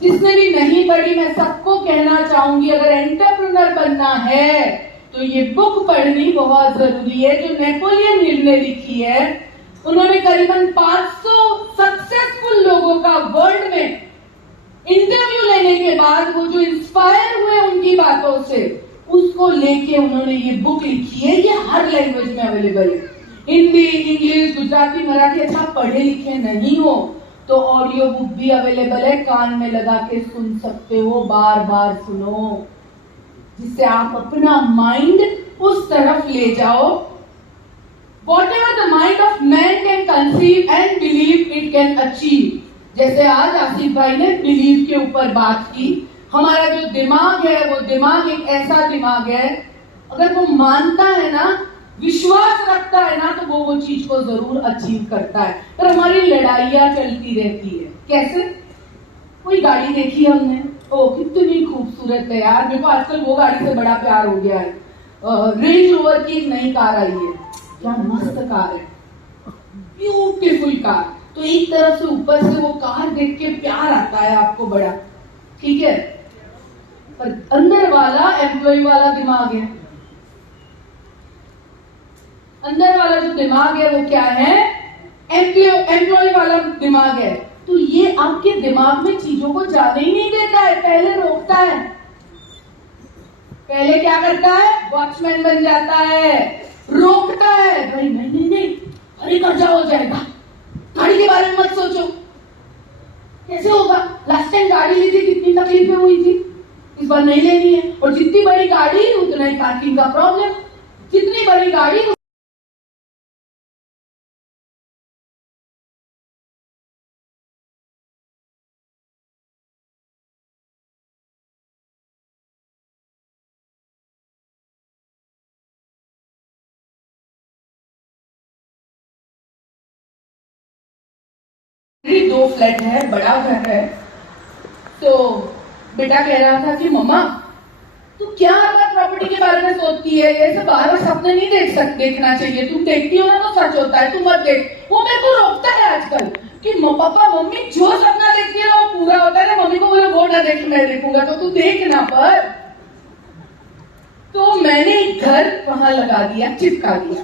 जिसने भी नहीं पढ़ी, मैं सबको कहना चाहूंगी, अगर एंटरप्रेन्योर बनना है तो ये बुक पढ़नी बहुत जरूरी है, जो नेपोलियन हिल ने लिखी है। उन्होंने करीबन 500 सक्सेसफुल लोगों का वर्ल्ड में इंटरव्यू लेने के बाद वो जो इंस्पायर हुए उनकी बातों से, उसको लेके उन्होंने ये बुक लिखी है। ये हर लैंग्वेज में अवेलेबल है, हिंदी, इंग्लिश, गुजराती, मराठी। अच्छा पढ़े लिखे नहीं हो तो ऑडियो बुक भी अवेलेबल है, कान में लगा के सुन सकते हो, बार बार सुनो, जिससे आप अपना माइंड उस तरफ ले जाओ। Whatever the mind of man can conceive and believe it can achieve। जैसे आज आसिफ भाई ने बिलीव के ऊपर बात की। हमारा जो दिमाग है वो दिमाग एक ऐसा दिमाग है, अगर वो मानता है ना, विश्वास रखता है ना, तो वो चीज को जरूर अचीव करता है। पर हमारी लड़ाइयां चलती रहती है। कैसे? कोई गाड़ी देखी हमने, ओ कितनी खूबसूरत है यार, मेरे को आजकल वो गाड़ी से बड़ा प्यार हो गया है। रेंज रोवर की एक नई कार आई है, क्या मस्त कार है, ब्यूटीफुल कार। तो एक तरफ से ऊपर से वो कार देख के प्यार आता है आपको बड़ा, ठीक है, पर अंदर वाला एम्प्लॉय वाला दिमाग है। अंदर वाला जो दिमाग है वो क्या है? एम्प्लॉय वाला दिमाग है। तो ये आपके दिमाग में चीजों को जाने ही नहीं देता है, पहले रोकता है। पहले क्या करता है? वॉचमैन बन जाता है, रोकता है, भाई नहीं नहीं नहीं, अरे कर्जा हो जाएगा, गाड़ी के बारे में मत सोचो। कैसे होगा? लास्ट टाइम गाड़ी ली थी कितनी तकलीफें हुई थी, इस बार नहीं लेनी है। और जितनी बड़ी गाड़ी उतना ही पार्किंग का प्रॉब्लम, जितनी बड़ी गाड़ी। दो फ्लैट है, बड़ा घर है। तो बेटा कह रहा था कि मम्मा तू क्या प्रॉपर्टी के बारे में सोचती है, ये सब बाहर सपने नहीं देखना चाहिए, तुम देखती हो ना तो सच होता है, तुम मत देख। वो मेरे को रोकता है आजकल कि पापा मम्मी जो सपना देखती है वो पूरा होता है ना। मम्मी को बोले वो ना देख, मैं देखूंगा, तो तू देखना। पर तो मैंने एक घर वहां लगा दिया, चिपका दिया।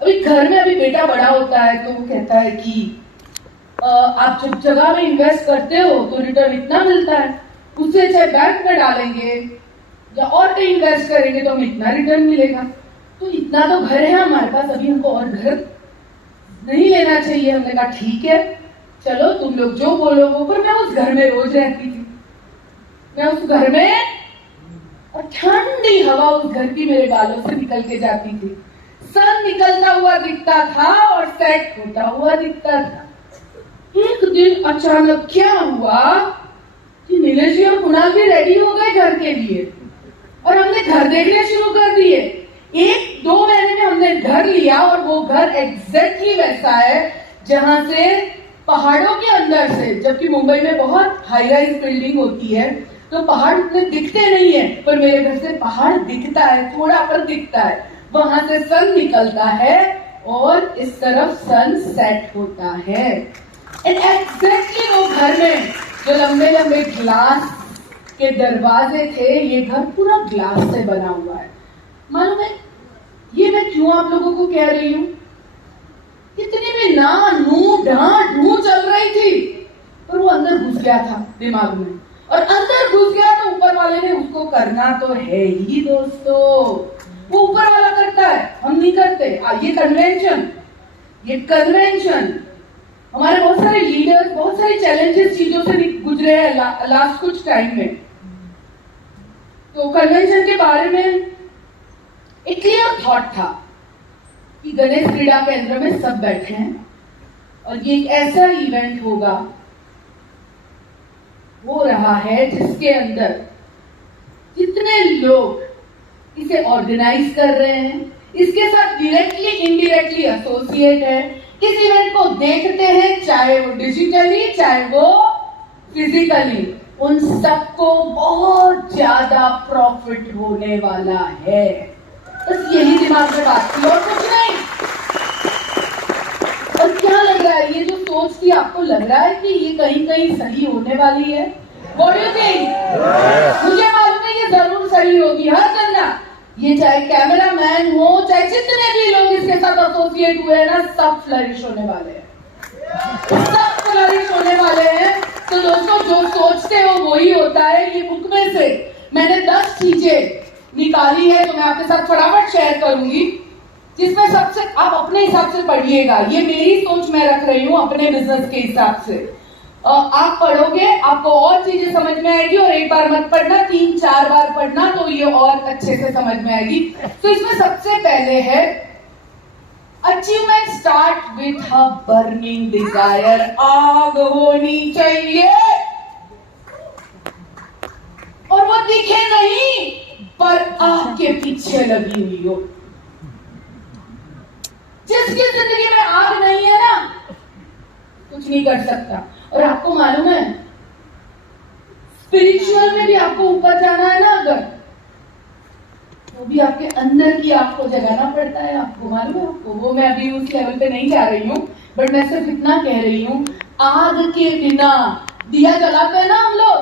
अभी घर में अभी बेटा बड़ा होता है तो वो कहता है कि आप जब जगह में इन्वेस्ट करते हो तो रिटर्न इतना मिलता है, उससे चाहे बैंक में डालेंगे या और कहीं इन्वेस्ट करेंगे तो हमें इतना रिटर्न मिलेगा। तो इतना तो घर है हमारे पास, अभी हमको और घर नहीं लेना चाहिए। हमने कहा ठीक है चलो तुम लोग जो बोलो वो। पर मैं उस घर में रोज रहती थी, मैं उस घर में, और ठंडी हवा उस घर की मेरे बालों से निकल के जाती थी। सन निकलता हुआ दिखता था और सेट होता हुआ दिखता था। एक दिन अचानक क्या हुआ कि नीलेश जी और कुणाल भी रेडी हो गए घर के लिए, और हमने घर देखने शुरू कर दिए। 1-2 महीने में हमने घर लिया, और वो घर एग्जैक्टली वैसा है जहां से पहाड़ों के अंदर से, जबकि मुंबई में बहुत हाई राइज बिल्डिंग होती है तो पहाड़ उतने दिखते नहीं है, पर मेरे घर से पहाड़ दिखता है, थोड़ा पर दिखता है। वहां से सन निकलता है और इस तरफ सन सेट होता है। एग्जैक्टली वो घर में जो लंबे लंबे ग्लास के दरवाजे थे, ये घर पूरा ग्लास से बना हुआ है। मालूम है ये मैं क्यों आप लोगों को कह रही हूं? कितनी भी ना नू ढा ढू चल गया था दिमाग में, और अंदर घुस गया तो ऊपर वाले ने उसको करना तो है ही दोस्तों। वो ऊपर वाला करता है, हम नहीं करते। ये कन्वेंशन हमारे बहुत सारे लीडर्स बहुत सारे चैलेंजेस चीजों से गुजरे हैं लास्ट कुछ टाइम में। तो कन्वेंशन के बारे में एक क्लियर थॉट था कि गणेश क्रीड़ा केंद्र में सब बैठे हैं और ये एक ऐसा इवेंट हो रहा है जिसके अंदर जितने लोग इसे ऑर्गेनाइज कर रहे हैं, इसके साथ डायरेक्टली इनडायरेक्टली एसोसिएट है, इस इवेंट को देखते हैं, चाहे वो डिजिटली चाहे वो फिजिकली, उन सबको बहुत ज्यादा प्रॉफिट होने वाला है। बस यही दिमाग में बात थी और कुछ नहीं। और क्या लग रहा है, ये जो सोच थी, आपको लग रहा है कि ये कहीं कहीं सही होने वाली है? What do you think? मुझे मालूम है ये जरूर सही होगी। हर बंदा, ये चाहे कैमरा मैन हो, चाहे जितने भी लोग इसके साथ एसोसिएट हुए हैं ना, सब फ्लरिश होने वाले हैं, सब फ्लरिश होने वाले हैं। तो दोस्तों, जो सोचते हो वही होता है। ये बुक में से मैंने 10 चीजें निकाली है, तो मैं आपके साथ फटाफट शेयर करूंगी, जिसमें सबसे आप अपने हिसाब से पढ़िएगा। ये मेरी सोच मैं रख रही हूँ अपने बिजनेस के हिसाब से। आप पढ़ोगे, आपको और चीजें समझ में आएगी, और एक बार मत पढ़ना, 3-4 बार पढ़ना, तो ये और अच्छे से समझ में आएगी। तो इसमें सबसे पहले है achievement start with a burning desire. आग होनी चाहिए और वो दिखे नहीं, पर आग के पीछे लगी हुई हो। जिसकी जिंदगी में आग नहीं है ना, कुछ नहीं कर सकता। और आपको मालूम है, स्पिरिचुअल में भी आपको ऊपर जाना है ना, अगर तो भी आपके अंदर की आग को जगाना पड़ता है। आपको मालूम है? आपको वो, मैं अभी उस लेवल पे नहीं जा रही हूँ, बट मैं सिर्फ इतना कह रही हूँ, आग के बिना दिया जलाते हैं ना हम लोग,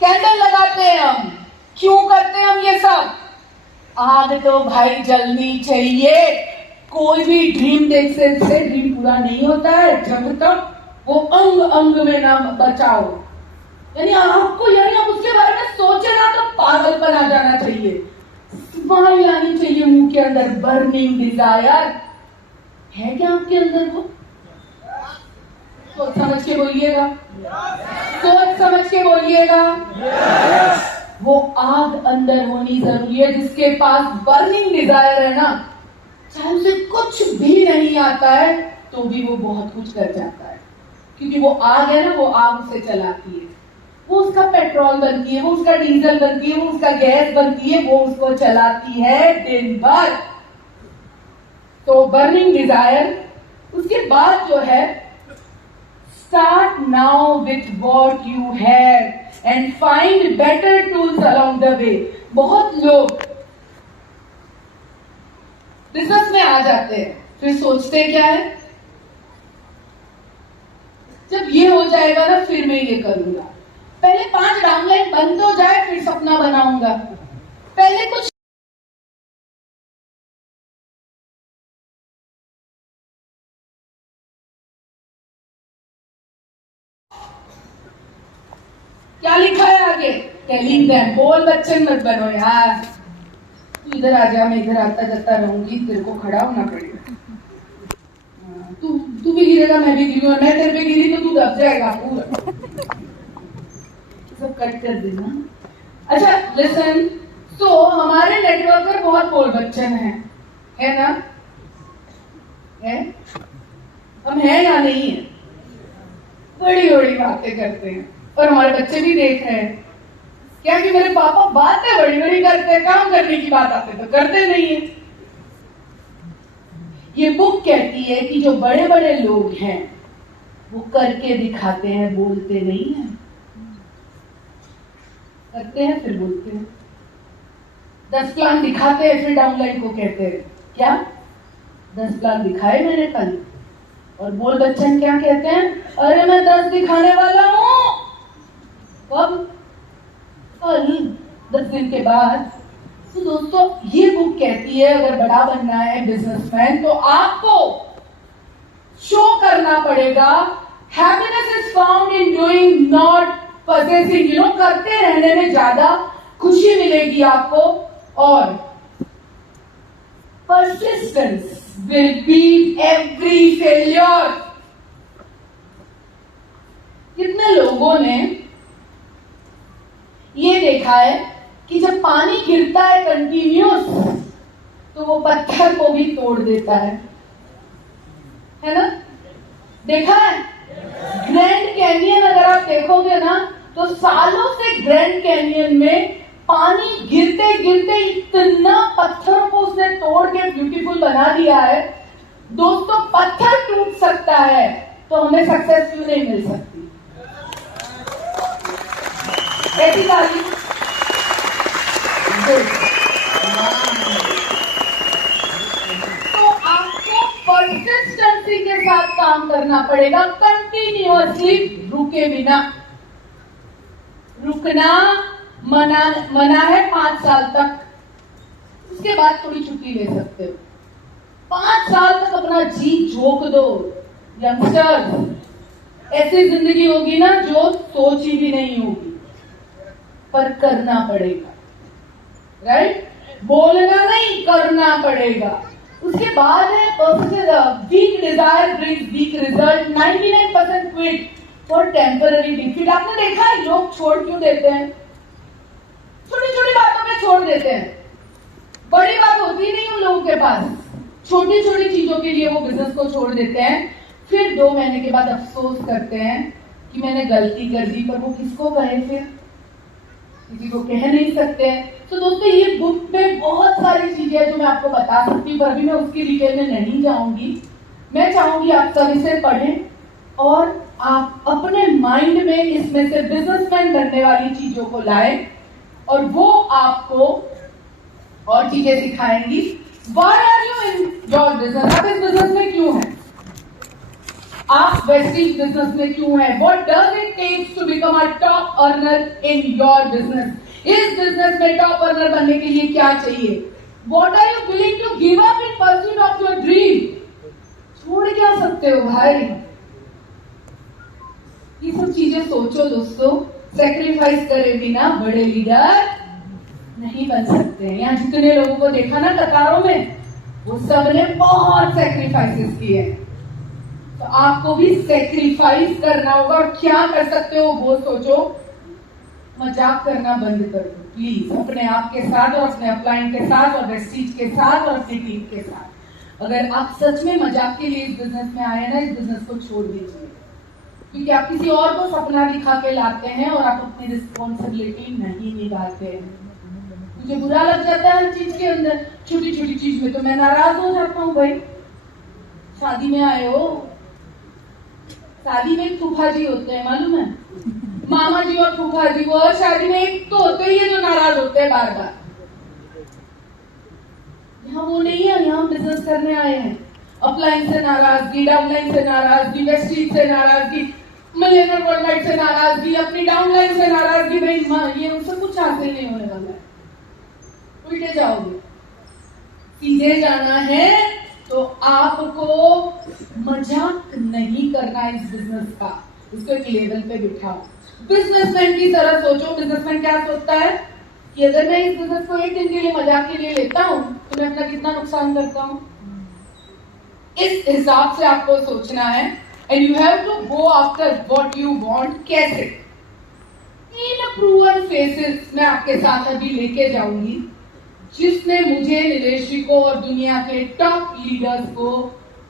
कैंडल लगाते हैं हम, क्यों करते हैं हम ये सब? आग तो भाई जलनी चाहिए। कोई भी ड्रीम देख से ड्रीम पूरा नहीं होता है जब तक वो अंग अंग में ना बचाओ। यानी आपको, यानी आप उसके बारे में सोचे ना तो पागलपन आ जाना चाहिए, स्माइल आनी चाहिए मुंह के अंदर। बर्निंग डिजायर है क्या आपके अंदर? वो सोच समझ के बोलिएगा, सोच समझ के बोलिएगा। वो आग अंदर होनी जरूरी है। जिसके पास बर्निंग डिजायर है ना, चाहे उसे कुछ भी नहीं आता है तो भी वो बहुत कुछ कर जाता है, क्योंकि वो आग है ना, वो आग उसे चलाती है, वो उसका पेट्रोल बनती है, वो उसका डीजल बनती है, वो उसका गैस बनती है, वो उसको चलाती है दिन भर। तो बर्निंग डिजायर। उसके बाद जो है, start now with what you have and find better tools along the way. बहुत लोग बिजनेस में आ जाते हैं, फिर सोचते क्या है, जब ये हो जाएगा ना फिर मैं ये करूंगा। पहले 5 डाउनलाइन बंद तो जाए, फिर सपना बनाऊंगा। पहले कुछ क्या लिखा है आगे, टेलिंग देम, बोल बच्चन मत बनो यार, तू इधर आ जा, मैं इधर आता जाता रहूंगी, तेरे को खड़ा होना पड़ेगा। तू भी गिरेगा, मैं भी गिरूंगा, मैं तेरे पे गिरी तो तू दब जाएगा पूरा। सब कट कर देना। अच्छा लिसन, तो हमारे नेटवर्क पर बहुत बोल बच्चन है ना? है? हम हैं या नहीं है? बड़ी बड़ी बातें करते हैं, और हमारे बच्चे भी देख रहे हैं क्या कि मेरे पापा बातें बड़ी बड़ी करते हैं, काम करने की बात आते तो करते नहीं है। ये बुक कहती है कि जो बड़े बड़े लोग हैं वो करके दिखाते हैं, बोलते नहीं है। करते हैं फिर बोलते हैं। 10 प्लान दिखाते हैं, फिर डाउनलाइन को कहते हैं क्या 10 प्लान दिखाए मैंने कल, और बोल बच्चन क्या कहते हैं, अरे मैं 10 दिखाने वाला हूं। कब? कल, 10 दिन के बाद। तो दोस्तों, ये बुक कहती है अगर बड़ा बनना है बिजनेसमैन, तो आपको शो करना पड़ेगा happiness is found in doing not possessing, करते रहने में ज्यादा खुशी मिलेगी आपको। और persistence will beat every failure. कितने लोगों ने ये देखा है कि जब पानी गिरता है कंटिन्यूस तो वो पत्थर को भी तोड़ देता है ना? देखा है? ग्रैंड कैनियन अगर आप देखोगे ना तो सालों से ग्रैंड कैनियन में पानी गिरते गिरते इतना पत्थरों को उसने तोड़ के ब्यूटीफुल बना दिया है। दोस्तों, पत्थर टूट सकता है तो हमें सक्सेस क्यों नहीं मिल सकती? ऐसी तारीफ तो आपको परसिस्टेंसी के साथ काम करना पड़ेगा, कंटिन्यूअसली रुके बिना। रुकना मना है 5 साल तक, उसके बाद थोड़ी छुट्टी ले सकते हो। 5 साल तक अपना जी झोंक दो यंगस्टर्स। ऐसी जिंदगी होगी ना जो सोची भी नहीं होगी, पर करना पड़ेगा, राइट? बोलना नहीं, करना पड़ेगा। उसके बाद है weak desire brings weak result. 99% quit for temporary defeat. आपने देखा है लोग छोड़ क्यों देते हैं? छोटी छोटी बातों पे छोड़ देते हैं, बड़ी बात होती ही नहीं उन लोगों के पास। छोटी छोटी चीजों के लिए वो बिजनेस को छोड़ देते हैं, फिर 2 महीने के बाद अफसोस करते हैं कि मैंने गलती कर दी। पर वो किसको कहे? फिर किसी को कह नहीं सकते। तो दोस्तों, ये बुक में बहुत सारी चीजें हैं जो मैं आपको बता सकती हूँ, पर अभी मैं उसकी डिटेल में नहीं जाऊंगी। मैं चाहूंगी आप सब इसे पढ़ें और आप अपने माइंड में इसमें से बिजनेसमैन बनने वाली चीजों को लाएं और वो आपको और चीजें सिखाएंगी। Why are you in your business? आप इस बिजनेस में क्यों हैं? आप वेस्टीज बिजनेस में क्यों हैं? What does it take to become a top earner in your business? इस बिजनेस में टॉप अर्नर बनने के लिए क्या चाहिए? What are you willing to give up in pursuit of your dream? छोड़ क्या सकते हो भाई? ये सब चीजें सोचो दोस्तों। सैक्रिफाइस करे बिना बड़े लीडर नहीं बन सकते हैं। यहाँ जितने लोगों को देखा ना कतारों में, वो सब ने बहुत सैक्रिफाइसेस किए। तो आपको भी सैक्रिफाइस करना होगा और क्या कर सकते हो वो सोचो। मजाक करना बंद कर दो प्लीज, अपने आप के साथ और अपने अपलाइन के साथ और वेस्टीज के साथ और अपनी टीम के साथ। अगर आप सच में मजाक के लिए इस बिजनेस में आए ना, इस बिजनेस को छोड़ दीजिए, क्योंकि आप किसी और को सपना दिखा के लाते हैं और आप अपनी रिस्पॉन्सिबिलिटी नहीं निभाते हैं। मुझे बुरा लग जाता है हर चीज के अंदर, छोटी छोटी चीज में तो मैं नाराज हो जाता हूँ। भाई शादी में आए हो, शादी में एक फूफा जी होते हैं मालूम है, मामा जी और फूफा जी, वो और शादी में एक तो होते ही है जो नाराज होते हैं बार बार। यहाँ वो नहीं है, यहाँ बिजनेस करने आए हैं। अपलाइन से नाराजगी, डाउनलाइन से नाराजगी, वेस्टीज से नाराजगी, मिलेनियर वर्ल्ड वाइड से नाराजगी, अपनी डाउनलाइन से नाराजगी। भाई ये उनसे कुछ हासिल नहीं होने वाला है, उल्टे जाओगे। सीधे जाना है तो आपको मजाक नहीं करना इस बिजनेस का, इसको एक लेवल पे बिठाओ। बिजनेसमैन की तरह सोचो। बिजनेसमैन क्या सोचता है कि अगर मैं इस बिजनेस को एक दिन के लिए मजाक के लिए लेता हूं तो मैं अपना कितना नुकसान करता हूं। इस हिसाब से आपको सोचना है and you have to go after what you want. कैसे? 3 प्रूवन फेसेस मैं आपके साथ अभी लेके जाऊंगी जिसने मुझे, निलेश जी को और दुनिया के टॉप लीडर्स को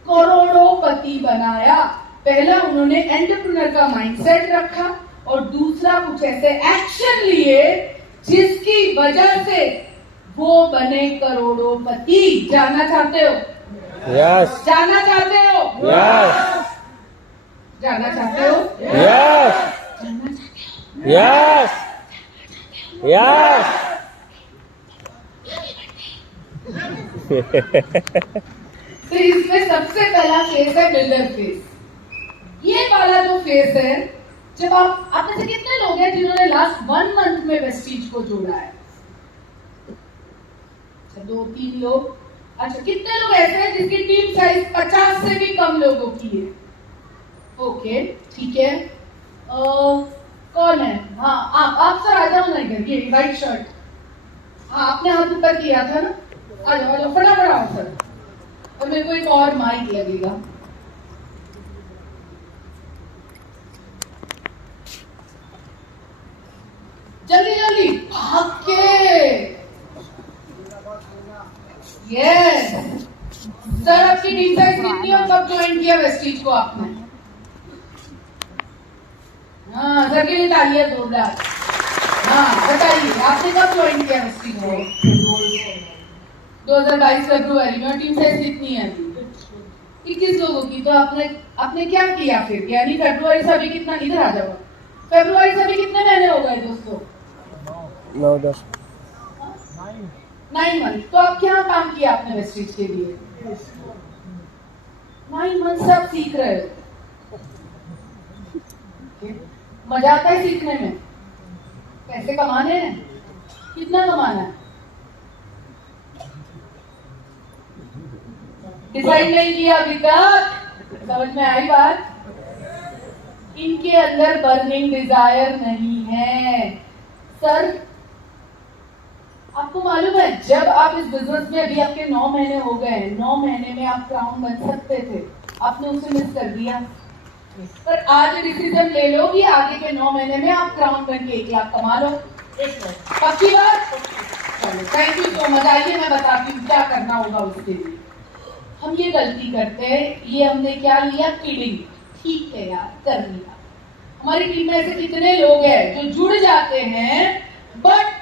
करोड़ोंपति बनाया। पहला, उन्होंने एंटरप्रेन्योर का माइंडसेट रखा और दूसरा, कुछ ऐसे एक्शन लिए जिसकी वजह से वो बने करोड़ोंपति। जानना चाहते हो? यस। जानना चाहते हो? यस। जानना चाहते हो? यस। जानना चाहते हो? यस। यस। तो इसमें सबसे पहला फेस है बिल्डर फेस। ये वाला जो फेस है, जब आप में से कितने लोग हैं जिन्होंने लास्ट 1 मंथ में वेस्टीज को जोड़ा है? अच्छा 2-3 लोग। अच्छा, कितने लोग ऐसे हैं जिसकी टीम साइज 50 से भी कम लोगों की है? ओके ठीक है। कौन है? हाँ आप सर आ जाओ ना इधर, ये वाइट शर्ट। हाँ आपने हाथ ऊपर किया था ना, आ जाओ फटाफट आओ सर। और मेरे को एक और माइक लगेगा। जल्दी जल्दी भाग के। यस सर, आपकी टीम साइज कितनी और कब ज्वाइन किया वेस्टीज को आपने? हाँ सर के लिए तालियां जोरदार। हाँ बताइए आपने कब ज्वाइन किया वेस्टीज को? 2022 फरवरी में। और टीम साइज कितनी है? 21 लोगों की। तो आपने क्या किया फिर? यानी फरवरी से अभी कितना, इधर आ जाओ, फरवरी से अभी कितने महीने हो गए दोस्तों? 9-10 9 मंथ। तो आप क्या काम किया आपने वेस्टीज के लिए? 9 मंथ से आप सीख रहे हो। मजा आता है सीखने में? पैसे कमाने हैं? कितना कमाना है? डिसाइड नहीं किया अभी तक? समझ में आई बात? इनके अंदर बर्निंग डिजायर नहीं है सर। आपको मालूम है जब आप इस बिजनेस में, अभी आपके 9 महीने हो गए, 9 महीने में आप क्राउन बन सकते थे, आपने उसे मिस कर दिया। पर आज डिसीजन ले लो कि आगे के 9 महीने में आप क्राउन बन के 1 लाख कमा लो। पक्की बात? चलो थैंक यू सो मच। आइए मैं बताती हूँ क्या करना होगा उसके लिए। हम ये गलती करते हैं, ये हमने क्या लिया? किडिंग। ठीक है यार, कर लिया। हमारी टीम में ऐसे कितने लोग हैं जो जुड़ जाते हैं बट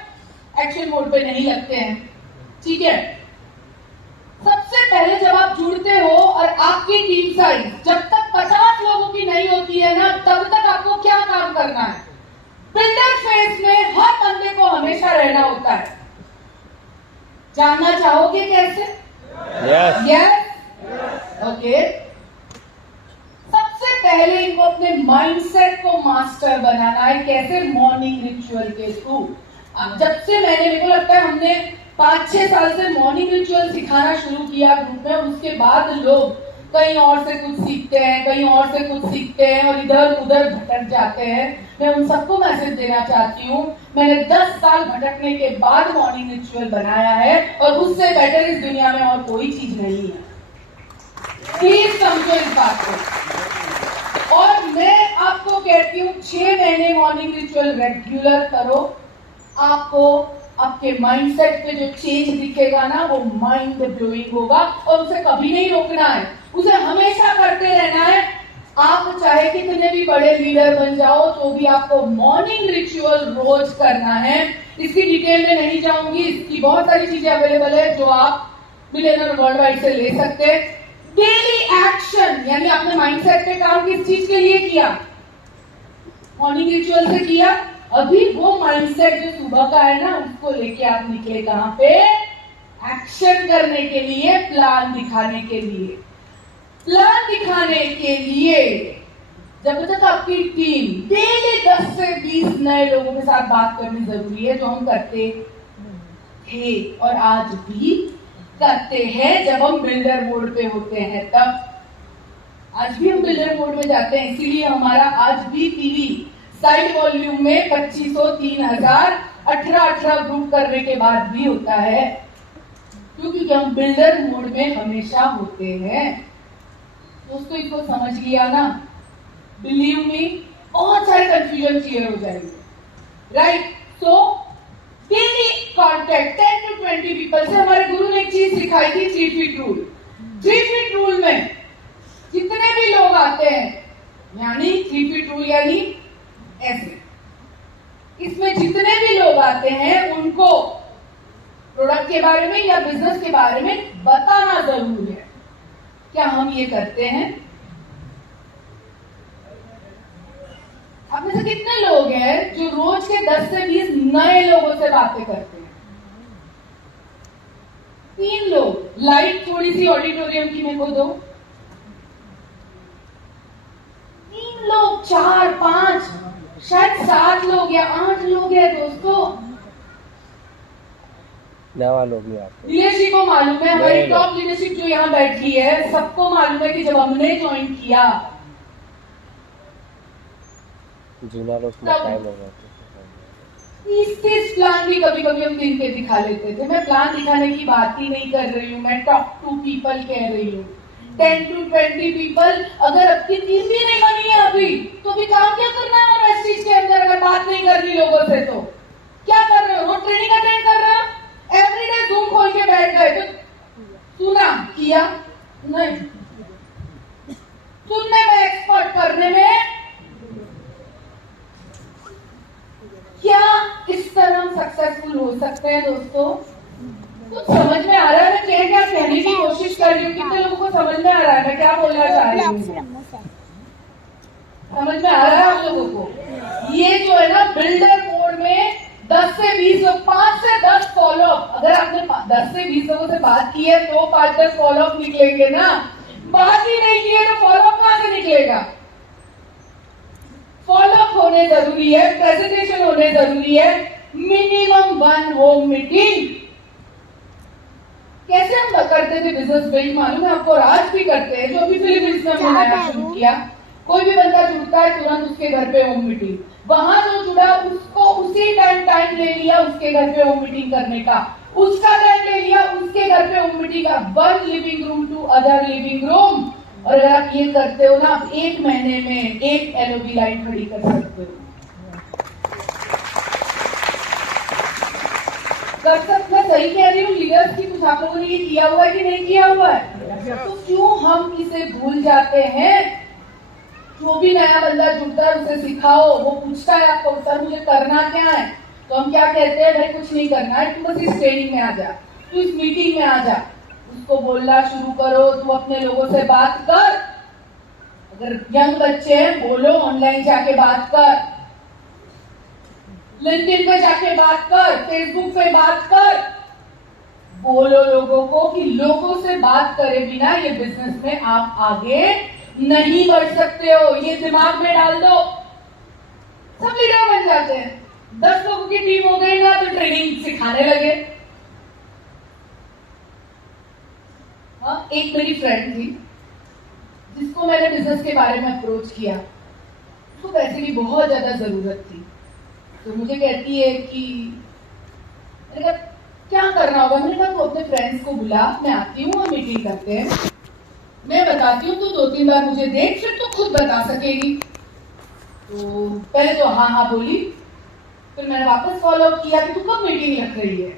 एक्शन मोड पे नहीं लगते हैं? ठीक है, सबसे पहले जब आप जुड़ते हो और आपकी टीम साइज जब तक 50 लोगों की नहीं होती है ना, तब तक आपको क्या काम करना है? बिल्डर फेज में हर बंदे को हमेशा रहना होता है। जानना चाहोगे कैसे? Yes okay. सबसे पहले इनको अपने माइंडसेट को मास्टर बनाना है। कैसे? मॉर्निंग रिचुअल के थ्रू। जब से मेरे को लगता है हमने 5-6 साल से मॉर्निंग रिचुअल सिखाना शुरू किया ग्रुप में, उसके बाद लोग कहीं और से कुछ सीखते हैं, कहीं और से कुछ सीखते हैं और इधर उधर भटक जाते हैं। मैं उन सबको मैसेज देना चाहती हूँ, मैंने 10 साल भटकने के बाद मॉर्निंग रिचुअल बनाया है और उससे बेटर इस दुनिया में और कोई चीज नहीं है। प्लीज समझो इस बात को। और मैं आपको कहती हूँ 6 महीने मॉर्निंग रिचुअल रेगुलर करो, आपको आपके माइंडसेट पे जो चेंज दिखेगा ना, वो माइंड ब्लोइंग होगा और उसे कभी नहीं रोकना है, उसे हमेशा करते रहना है। आप चाहे कितने भी बड़े लीडर बन जाओ, तो भी आपको मॉर्निंग रिचुअल रोज करना है। इसकी डिटेल में नहीं जाऊंगी, इसकी बहुत सारी चीजें अवेलेबल है जो आप मिलियनर वर्ल्ड वाइड से ले सकते हैं। डेली एक्शन, यानी आपने माइंडसेट पे काम किस चीज के लिए किया? मॉर्निंग रिचुअल से किया। अभी वो माइंडसेट जो सुबह का है ना, उसको लेके आप निकले कहां पे? एक्शन करने के लिए, प्लान दिखाने के लिए। प्लान दिखाने के लिए जब तक आपकी टीम डेली 10 से 20 नए लोगों के साथ बात करनी जरूरी है, जो हम करते थे और आज भी करते हैं जब हम बिल्डर मोड पे होते हैं। तब आज भी हम बिल्डर मोड में जाते हैं, इसीलिए हमारा आज भी टीवी साइड वॉल्यूम में 2500, 3000, 18 ग्रुप करने के बाद भी होता है, क्योंकि हम बिल्डर मोड में हमेशा होते हैं। दोस्तों इसको समझ लिया ना? बिलीव मी, बहुत सारे कंफ्यूजन क्लियर हो जाएंगे। Right? So daily contact 10 to 20 people से। हमारे गुरु ने एक चीज सिखाई थी, 3 feet रूल। 3 feet रूल में जितने भी लोग आते हैं, यानी 3 feet रूल यानी ऐसे, इसमें जितने भी लोग आते हैं उनको प्रोडक्ट के बारे में या बिजनेस के बारे में बताना जरूर है। क्या हम ये करते हैं? आप में से कितने लोग हैं जो रोज के 10 से 20 नए लोगों से बातें करते हैं? 3 लोग। लाइट थोड़ी सी ऑडिटोरियम की मेरे को दो। 3 लोग, 4, 5, शायद 7 लोग या 8 लोग हैं दोस्तों। नवा लोग नहीं आते। लीडरशिप को मालूम है, हमारी टॉप लीडरशिप जो यहाँ बैठी है, सबको मालूम है कि जब हमने ज्वाइन किया जीना लोग में तब- टाइम हो गया 30 प्लान भी कभी कभी हम दिन के दिखा लेते थे। मैं प्लान दिखाने की बात ही नहीं कर रही हूँ, मैं टॉक टू पीपल कह रही हूँ। 10 to 20 पीपल। अगर आपकी टीम भी नहीं बनी है अभी, तो भी काम क्या करना है वेस्टिज के अंदर? अगर बात नहीं करनी लोगों से तो क्या कर रहे हो? रोज ट्रेनिंग अटेंड कर रहे हो, एवरीडे जूम खोल के बैठ गए तो सुना किया नहीं। सुनने में एक्सपर्ट, करने में क्या इस तरह सक्सेसफुल हो सकते हैं दोस्तों? तो समझ में आ रहा है मैं क्या कहने की कोशिश कर रही हूँ? कितने लोगों को समझ में आ रहा है मैं क्या बोलना चाह रही हूँ? समझ में आ रहा है आप लोगों को? ये जो है ना बिल्डर मोड में 10 से 20 लोग, 5 से 10 फॉलोअप। अगर आपने 10 से 20 लोगों से बात की है तो 5-10 फॉलोअप निकलेंगे ना। बात ही नहीं की है तो फॉलोअप कहां से निकलेगा? फॉलोअप होने जरूरी है, प्रेजेंटेशन होने जरूरी है, मिनिमम 1 होम मीटिंग। कैसे हम करते थे बिजनेस बिल्ड मालूम है आपको? और आज भी करते हैं। जो भी फिलीपींस में हमने नया शुरू किया, कोई भी बंदा जुड़ता है तुरंत उसके घर पे होम मीटिंग। वहां जो जुड़ा उसको उसी टाइम ले लिया उसके घर पे होम मीटिंग करने का, उसका टाइम ले लिया उसके घर पे होम मीटिंग का। 1 living room to other living room. और अगर आप ये करते हो ना, आप 1 महीने में 1 एलओबी लाइन खड़ी कर सकते हो। कर सकते, मैं सही कह रही हूँ लीडर्स की? कुछ आप लोगों ने ये किया हुआ है कि नहीं किया हुआ है? तो क्यों हम इसे भूल जाते हैं? जो भी नया बंदा जुड़ता है उसे सिखाओ। वो पूछता है आपको सर मुझे करना क्या है, तो हम क्या कहते हैं? भाई कुछ नहीं करना है, तू बस इस ट्रेनिंग में आ जा, तू इस मीटिंग में आ जा। उसको बोलना शुरू करो, तू अपने लोगों से बात कर। अगर यंग बच्चे हैं बोलो ऑनलाइन जाके बात कर, लिंक्डइन पे जाके बात कर, फेसबुक पे बात कर। बोलो लोगों को कि लोगों से बात करे बिना ये बिजनेस में आप आगे नहीं बढ़ सकते हो। ये दिमाग में डाल दो। सब लीडर बन जाते हैं। 10 लोगों की टीम हो गई ना तो ट्रेनिंग सिखाने लगे। हाँ, एक मेरी फ्रेंड थी जिसको मैंने बिजनेस के बारे में अप्रोच किया। उसको पैसे की बहुत ज्यादा जरूरत थी, तो मुझे कहती है कि मैंने कहा क्या करना होगा? मैंने कहा तू अपने फ्रेंड्स को बुला, मैं आती हूँ और मीटिंग करते हैं, मैं बताती हूँ, तू 2-3 बार मुझे देख, फिर तू खुद बता सकेगी। तो पहले तो हाँ बोली, फिर मैंने वापस फॉलो अप किया कि तू कब मीटिंग रख रही है?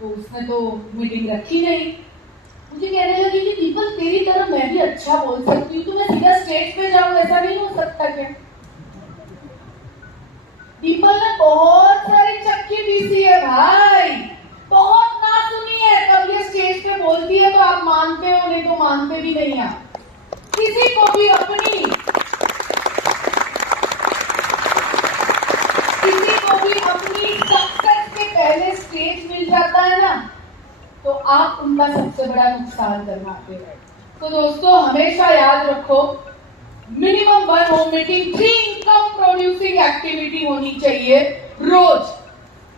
तो उसने तो मीटिंग रखी नहीं। मुझे कहने लगी कि पीपल तेरी तरह मैं भी अच्छा बोल सकती हूँ, तो मैं सीधा स्टेज पे जाऊँ, ऐसा नहीं हो सकता क्या? पीपल ने बहुत सारी चक्की पीसी है भाई, बहुत ना सुनी है। तब ये स्टेज पे बोलती है तो आप मानते हो, नहीं तो मानते भी नहीं आप। किसी को भी अपनी सक्सेस के पहले स्टेज मिल जाता है ना, तो आप उनका सबसे बड़ा नुकसान करवाते हैं। तो दोस्तों हमेशा याद रखो, minimum 1 home meeting, 3 income producing activity होनी चाहिए रोज।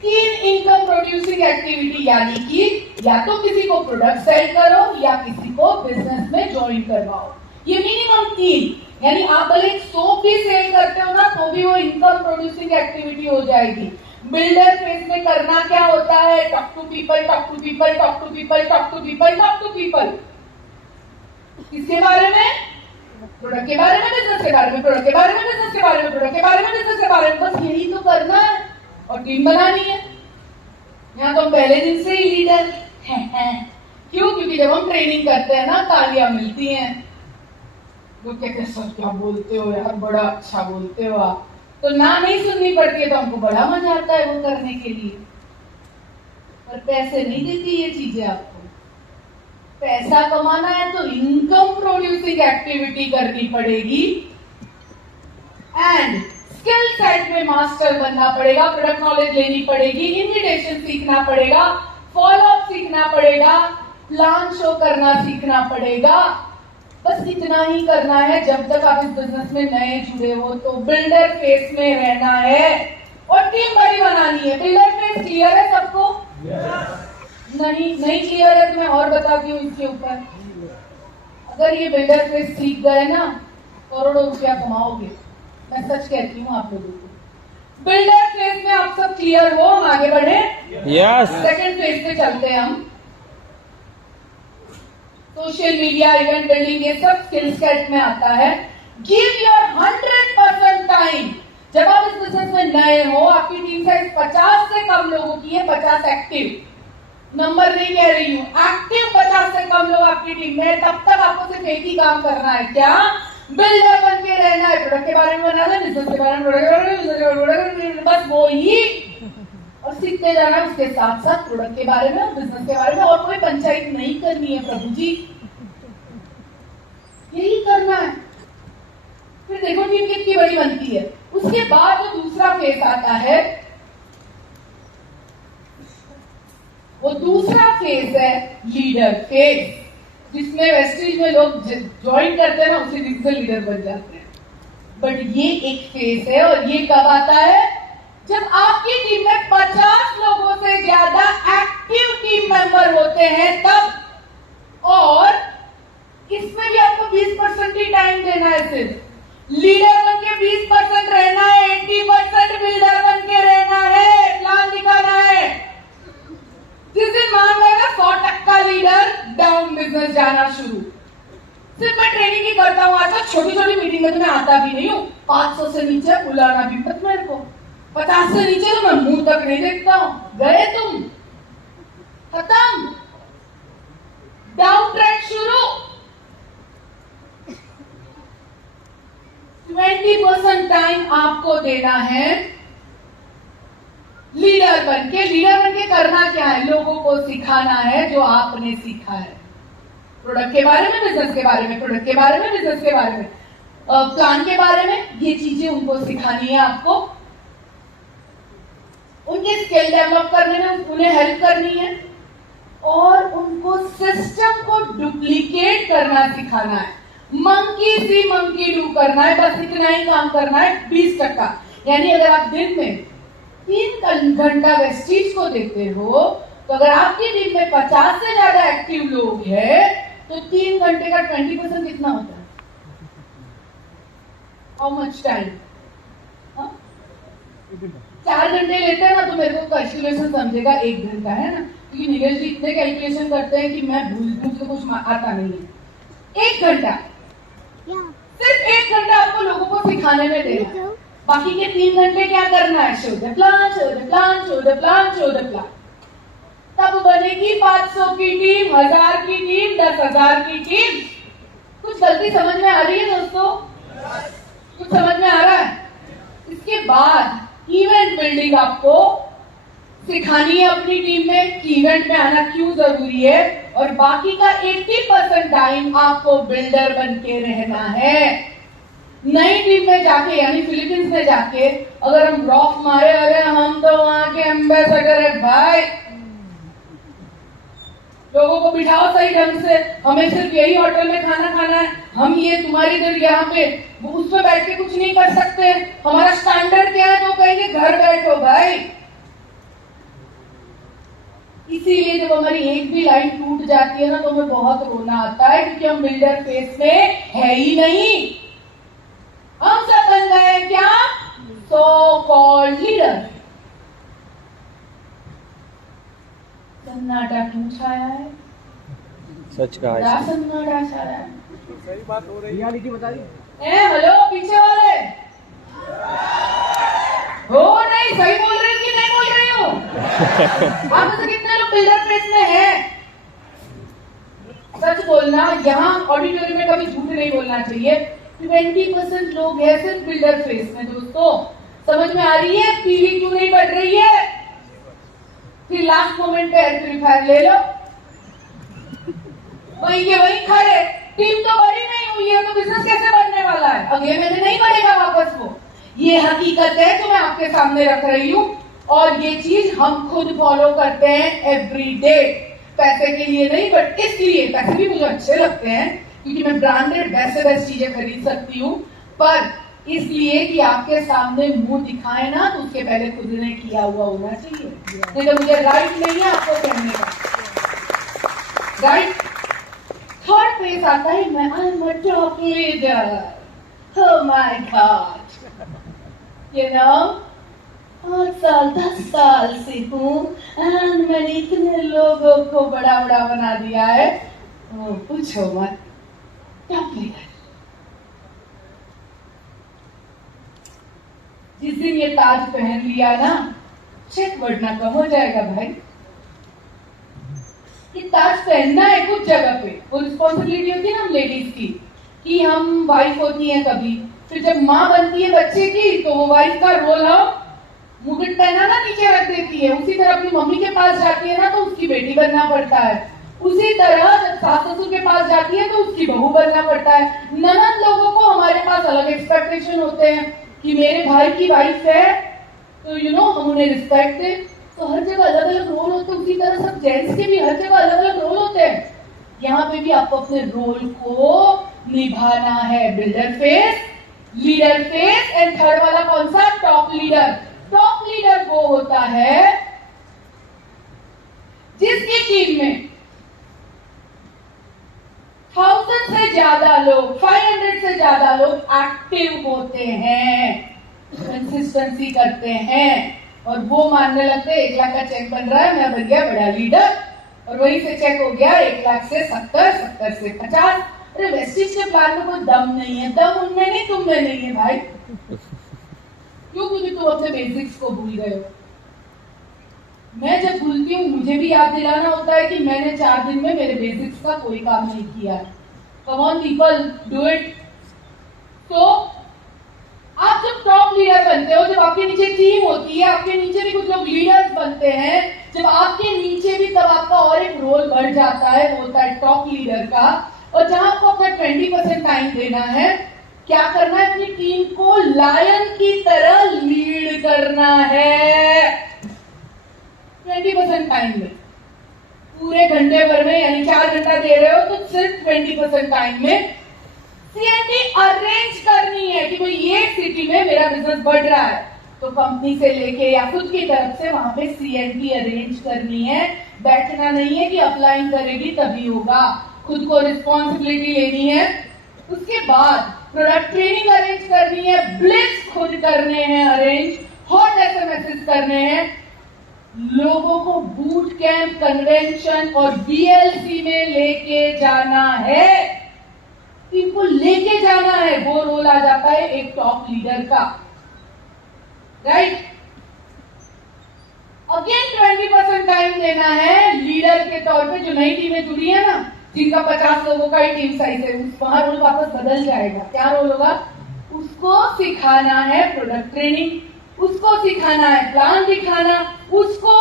3 इनकम प्रोड्यूसिंग एक्टिविटी, यानी कि या तो किसी को प्रोडक्ट सेल करो या किसी को बिजनेस में ज्वाइन करवाओ। ये मिनिमम 3, यानी आप भले 100 भी सेल करते हो ना तो भी वो इनकम प्रोड्यूसिंग एक्टिविटी हो जाएगी। बिल्डर फेज में करना क्या होता है? Talk to people, talk to people, talk to people, talk to people, talk to people. किसके बारे में? प्रोडक्ट के बारे में, बिजनेस के बारे में, प्रोडक्ट के बारे में, बिजनेस के बारे में, प्रोडक्ट के बारे में, बिजनेस के बारे में। बस यही तो करना है और टीम बनानी है। यहाँ तो हम पहले दिन से ही लीडर हैं। क्यों? क्योंकि जब हम ट्रेनिंग करते हैं ना तालियां मिलती हैं। लोग कहते हैं सर क्या बोलते हो यार, बड़ा अच्छा बोलते हो आप। तो ना नहीं सुननी पड़ती है तो हमको बड़ा मजा आता है वो करने के लिए। पर पैसे नहीं देती ये चीजें आपको। पैसा कमाना है तो इनकम प्रोड्यूसिंग एक्टिविटी करनी पड़ेगी एंड स्किल सेट में मास्टर बनना पड़ेगा, प्रोडक्ट नॉलेज लेनी पड़ेगी, इन्विटेशन सीखना पड़ेगा, फॉलोअप सीखना पड़ेगा, प्लान शो करना सीखना पड़ेगा। बस इतना ही करना है। जब तक आप इस बिजनेस में नए जुड़े हो तो बिल्डर फेस में रहना है और टीम बड़ी बनानी है। बिल्डर फेस क्लियर है सबको? नहीं क्लियर है तो मैं और बताती हूँ इसके ऊपर। अगर ये बिल्डर फेस सीख गए ना, करोड़ों रुपया कमाओगे। मैं सच कहती हूँ आप लोगों को। बिल्डर फेज में आप सब क्लियर हो, हम आगे बढ़े। यस। सेकंड फेज पे चलते हैं हम। सोशल मीडिया, इवेंट बिल्डिंग, ये सब स्किल सेट में आता है। Give your 100% time. जब आप इस बिजनेस में नए हो, आपकी टीम साइज 50 से कम लोगों की है, 50 एक्टिव, नंबर नहीं कह रही हूं, एक्टिव 50 से कम लोग आपकी टीम में, तब तक आपको सिर्फ एक ही काम करना है। क्या? बिल्डर बन के रहना है। प्रोडक्ट के बारे में बनाना है, बिजनेस के बारे में, बस वो ही, और सीखते जाना है उसके साथ साथ प्रोडक्ट के बारे में, बिजनेस के बारे में, और कोई पंचायत नहीं करनी है प्रभु जी, यही करना है। फिर देखो टीम कितनी बड़ी बनती है। उसके बाद जो दूसरा फेज आता है, वो दूसरा फेज है लीडर फेज, जिसमें वेस्टेज में लोग ज्वाइन करते हैं ना, उसी दिन से लीडर बन जाते हैं। बट ये एक फेज है, और ये कब आता है? जब आपकी टीम में 50 लोगों से ज्यादा एक्टिव टीम मेंबर होते हैं तब। और इसमें भी आपको 20% ही टाइम देना है। सिर्फ लीडर बन के 20% रहना है, 80% बिल्डर बन के रहना है, प्लान दिखाना है। जिस दिन मान लेगा 100% लीडर, डाउन बिजनेस जाना शुरू। सिर्फ मैं ट्रेनिंग ही करता हूँ। आजकल छोटी छोटी मीटिंग में तो मैं आता भी नहीं हूँ। 500 से नीचे बुलाना भी मत मेरे को, 50 से नीचे तो मैं मुंह तक नहीं देखता हूँ। गए तुम, खत्म, डाउन ट्रैक शुरू। 20% टाइम आपको देना है लीडर बन के। लीडर बन के करना क्या है? लोगों को सिखाना है जो आपने सीखा है, प्रोडक्ट के बारे में, बिजनेस के बारे में, प्रोडक्ट के बारे में, बिजनेस के बारे में, प्लान के बारे में। ये चीजें उनको सिखानी है आपको, उनके स्किल डेवलप करने में उन्हें हेल्प करनी है, और उनको सिस्टम को डुप्लीकेट करना सिखाना है। मंकी सी मंकी डू करना है, बस इतना ही काम करना है। 20%, यानी अगर आप दिन में 3 घंटा वेस्टीज को देते हो, तो अगर आपकी टीम में 50 से ज्यादा एक्टिव लोग हैं, तो 3 घंटे का 20% कितना होता है? How much time? 4 घंटे लेते हैं ना, तो मेरे को कैलकुलेशन समझेगा 1 घंटा, है ना? क्योंकि नीरज जी इतने कैलकुलेशन करते हैं कि मैं मुझे कुछ आता नहीं है। 1 घंटा, सिर्फ 1 घंटा आपको लोगों को सिखाने में देना है। बाकी के 3 घंटे क्या करना है? Show the plan, show the plan, show the plan, show the plan. तब बनेगी 500 की टीम, 1000 की टीम, 10,000 की टीम। कुछ गलती समझ में आ रही है दोस्तों? कुछ समझ में आ रहा है? इसके बाद इवेंट बिल्डिंग आपको सिखानी है अपनी टीम में कि इवेंट में आना क्यों जरूरी है, और बाकी का 80% टाइम आपको बिल्डर बन के रहना है। नई टीम में जाके, यानी फिलीपींस में जाके अगर हम रॉफ मारे, अरे हम तो वहां के एम्बेसडर है भाई, लोगों को बिठाओ सही ढंग से, हमें सिर्फ यही होटल में खाना खाना है, हम ये तुम्हारी दिल यहाँ पे उस पे बैठ के कुछ नहीं कर सकते, हमारा स्टैंडर्ड क्या है? तो कहेंगे घर बैठो भाई। इसीलिए जब हमारी एक भी लाइन टूट जाती है ना, तो हमें बहुत रोना आता है, क्योंकि हम बिल्डर फेस में है ही नहीं। हम सब बन गए क्या? So called leader. सन्नाटा क्यों छाया है? सच कहा है। क्या सन्नाटा छाया है? सही बात हो रही है, रियलिटी बता रही है। हेलो पीछे वाले, हो नहीं सही बोल रहे हो कि नहीं बोल रही हो? आप में से कितने लोग बिल्डर फेस में हैं? सच बोलना, यहाँ ऑडिटोरियम में कभी झूठ नहीं बोलना चाहिए। 20% लोग हैं सिर्फ बिल्डर फेस में। दोस्तों समझ में आ रही है पीवी क्यों नहीं बढ़ रही है? फिर लास्ट मोमेंट पे एयर प्यूरिफायर ले लो, वहीं के वहीं खड़े। टीम तो बड़ी नहीं हुई है, तो बिजनेस कैसे बढ़ने वाला है? अगले महीने नहीं बढ़ेगा वापस वो। ये हकीकत है जो मैं आपके सामने रख रही हूँ, और ये चीज हम खुद फॉलो करते हैं एवरी डे। पैसे के लिए नहीं, बट इसलिए पैसे भी मुझे अच्छे लगते हैं, क्योंकि मैं ब्रांडेड बेस्ट चीजें खरीद सकती हूँ, पर इसलिए कि आपके सामने मुंह दिखाए ना, तो उसके पहले खुद ने किया हुआ होना चाहिए। नहीं तो मुझे राइट नहीं है आपको कहने का, राइट? थर्ड फेज आता है, मैं I am a top leader. Oh my God. You know, 8 साल 10 साल से हूँ and मैंने इतने लोगों को बड़ा बड़ा बना दिया है, पूछो मत। Top leader. जिस दिन ये ताज पहन लिया ना, चेक बढ़ना कम हो जाएगा भाई। ये ताज पहनना है कुछ जगह पे, वो रिस्पॉन्सिबिलिटी होती है ना हम लेडीज की, कि हम वाइफ होती हैं कभी, फिर जब माँ बनती है बच्चे की तो वो वाइफ का रोल हम मुकुट पहना ना नीचे रख देती है, उसी तरह अपनी मम्मी के पास जाती है ना तो उसकी बेटी बनना पड़ता है, उसी तरह जब सास ससुर के पास जाती है तो उसकी बहू बनना पड़ता है। ननद लोगों को हमारे पास अलग एक्सपेक्टेशन होते हैं कि मेरे भाई की वाइफ है तो हम उन्हें रिस्पेक्ट दें, तो हर जगह अलग अलग रोल होते हैं। उसी तरह सब जेंट्स के भी हर जगह अलग अलग रोल होते हैं। यहाँ पे भी आपको अपने रोल को निभाना है। Builder face, leader face and third वाला कौन सा? Top leader. टॉप लीडर वो होता है जिसकी टीम में 1000 से ज्यादा लोग, 500 से ज्यादा लोग एक्टिव होते हैं, कंसिस्टेंसी करते हैं और वो मानने लगते हैं 1 लाख का चेक बन रहा है, मैं बन गया बड़ा लीडर, और वहीं से चेक हो गया 1 लाख से 70, 70 से 50। अरे वेस्टिज के प्लान में कोई दम नहीं है, दम उनमें नहीं तुम में नहीं है भाई। क्यों? क्योंकि तुम अपने बेसिक्स को भूल गए हो। मैं जब भूलती हूँ मुझे भी याद दिलाना होता है कि मैंने 4 दिन में मेरे बेसिक्स का कोई काम नहीं किया। Come on people, do it. तो आप जब टॉप लीडर बनते हो, जब आपके नीचे टीम होती है, आपके नीचे भी कुछ लोग लीडर्स बनते हैं, जब आपके नीचे भी, तब आपका और एक रोल बढ़ जाता है, वो होता है टॉप लीडर का। और जहां आपको अपना 20% टाइम देना है, क्या करना है? अपनी टीम को लायन की तरह लीड करना है। 20% टाइम में, पूरे घंटे भर में, यानी 4 घंटा दे रहे हो तो सिर्फ 20% टाइम में सीएनटी अरेंज करनी है कि भाई ये सिटी में मेरा बिजनेस बढ़ रहा है, तो कंपनी से लेके या खुद की तरफ से वहां पे सीएनटी अरेंज करनी है। बैठना नहीं है कि अप्लाइंग करेगी तभी होगा, खुद को रिस्पॉन्सिबिलिटी लेनी है। उसके बाद प्रोडक्ट ट्रेनिंग अरेंज करनी है, ब्लिट्स खुद करने हैं अरेंज, हॉट एसएमएस करने हैं, लोगों को बूट कैंप, कन्वेंशन और बीएलसी में लेके जाना है, इनको लेके जाना है। वो रोल आ जाता है एक टॉप लीडर का, राइट। अगेन 20% टाइम देना है लीडर के तौर पे। जो नई टीमें जुड़ी है ना, जिनका 50 लोगों का ही टीम साइज है, वहां रोल वापस बदल जाएगा। क्या रोल होगा? उसको सिखाना है प्रोडक्ट ट्रेनिंग, उसको सिखाना है प्लान दिखाना, उसको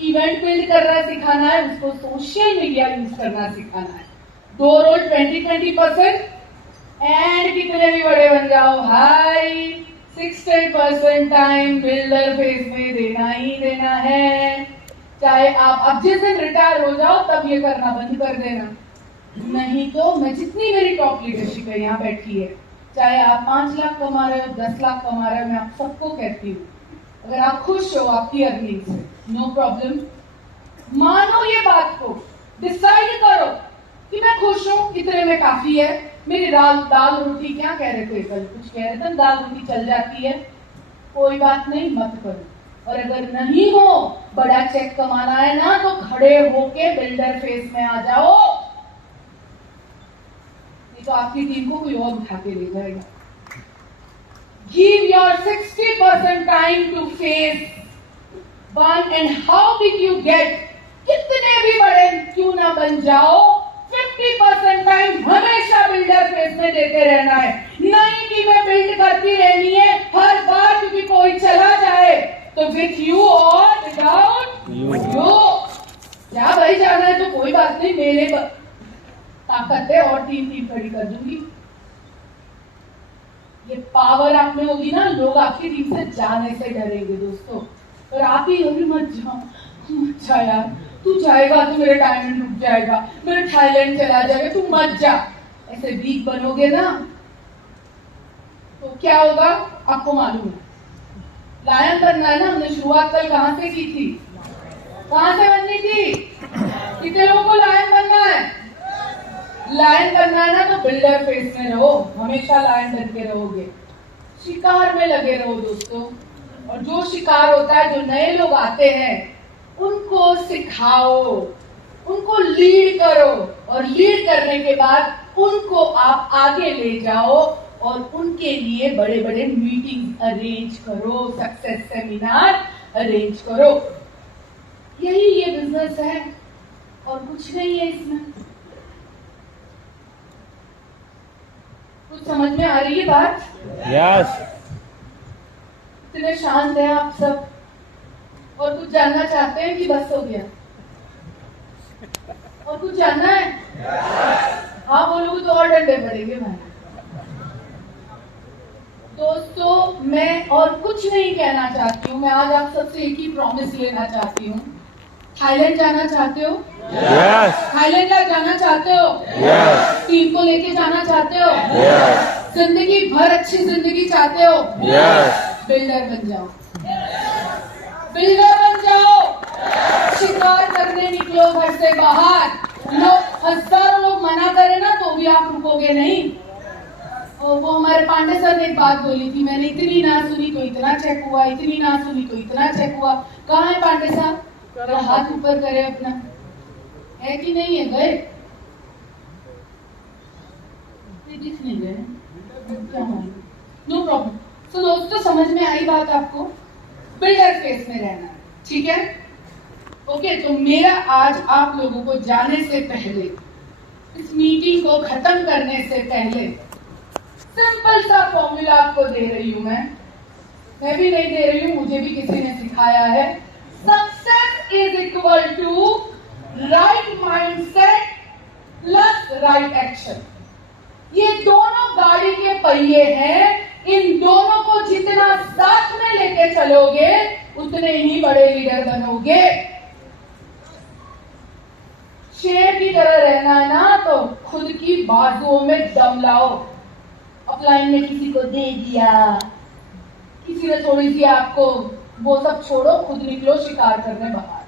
इवेंट बिल्ड करना सिखाना है, उसको सोशल मीडिया यूज करना सिखाना है। 2 रोल 20-20%। एंड कितने भी बड़े बन जाओ भाई, 60% टाइम बिल्डर फेज में देना ही देना है। चाहे आप अब जिस दिन रिटायर हो जाओ तब ये करना बंद कर देना, नहीं तो मैं, जितनी मेरी टॉप लीडरशिप है यहाँ बैठी है, चाहे आप 5 लाख कमा रहे हो, 10 लाख कमा रहे हो, मैं आप सबको कहती हूँ, अगर आप खुश हो आपकी अर्निंग से, नो प्रॉब्लम, मानो ये बात को, डिसाइड करो कि मैं खुश हूँ, इतने में काफी है। मेरी दाल रोटी, क्या कह रहे थे कल, कुछ कह रहे थे, दाल रोटी चल जाती है, कोई बात नहीं, मत करो। और अगर नहीं हो, बड़ा चेक कमाना है ना, तो खड़े होके बिल्डर फेस में आ जाओ, नहीं तो आपकी टीम को कोई और उठा के ले जाएगा। Give your 60% time to face one, and how big you get, कितने भी बड़े क्यों ना बन जाओ, 50% टाइम हमेशा बिल्डर फेस में देते रहना है। नई टीमें बिल्ड करती रहनी है हर बार, क्योंकि कोई चला जाए तो विथ यू और विदाउट यू। क्या भाई जाना है तो कोई बात नहीं, मेरे ताकत है और टीम खड़ी कर दूंगी। ये पावर आप में होगी ना, लोग आपकी टीम से जाने से डरेंगे दोस्तों। और आप ही होगी, मत जा यार, तू जाएगा तो मेरा डायमंड रुक जाएगा, मेरा थाईलैंड चला जाएगा, तू मत जा, ऐसे वीक बनोगे ना तो क्या होगा आपको मालूम है। लायन बनना है ना, हमने शुरुआत कल कहां से की थी, कहां से बननी थी, कितने लोगों को लायन बनना है? लायन बनना है ना तो बिल्डर फेस में रहो, हमेशा लायन बन के रहोगे। शिकार में लगे रहो दोस्तों, और जो शिकार होता है, जो नए लोग आते हैं उनको सिखाओ, उनको लीड करो, और लीड करने के बाद उनको आप आगे ले जाओ और उनके लिए बड़े बड़े मीटिंग अरेंज करो, सक्सेस सेमिनार अरेंज करो। यही ये बिजनेस है और कुछ नहीं है इसमें। कुछ समझ में आ रही है बात? यस। इतने शांत हैं आप सब, और कुछ जानना चाहते हैं कि बस हो गया? और कुछ जानना है? हाँ बोलोगे तो और डंडे पड़ेंगे भाई। दोस्तों मैं और कुछ नहीं कहना चाहती हूँ, मैं आज आप सबसे एक ही प्रॉमिस लेना चाहती हूँ। थाईलैंड जाना चाहते हो? यस। थाईलैंड जाना चाहते हो? यस। टीम को लेके जाना चाहते हो? यस। जिंदगी भर अच्छी जिंदगी चाहते हो? यस। बिल्डर बन जाओ, बिल्डर बन जाओ, शिकार करने निकलो घर से बाहर। लोग हजारों लोग मना करे ना तो भी आप रुकोगे नहीं। और वो हमारे पांडे सर ने एक बात बोली थी, मैंने इतनी ना सुनी तो इतना चेक हुआ, इतनी ना सुनी तो इतना चेक हुआ। कहाँ है पांडे साहब? जरा हाथ ऊपर करे अपना, है कि नहीं है? गए? दिख नहीं गए, क्या मालूम, नो प्रॉब्लम। तो दोस्तों समझ में आई बात आपको? बिल्डर फेस में रहना, ठीक है? ओके, तो मेरा आज आप लोगों को जाने से पहले, इस मीटिंग को खत्म करने से पहले सिंपल सा फॉर्मूला आपको दे रही हूं मैं भी नहीं दे रही हूं, मुझे भी किसी ने सिखाया है। Success is equal to right mindset plus right action. ये दोनों गाड़ी के पहिए हैं, इन दोनों को जितना साथ में लेके चलोगे उतने ही बड़े लीडर बनोगे। शेर की तरह रहना है ना तो खुद की बाजुओं में दम लाओ। अपलाइन में किसी को दे दिया, किसी ने थोड़ी सी आपको, वो सब छोड़ो, खुद निकलो शिकार करने बाहर।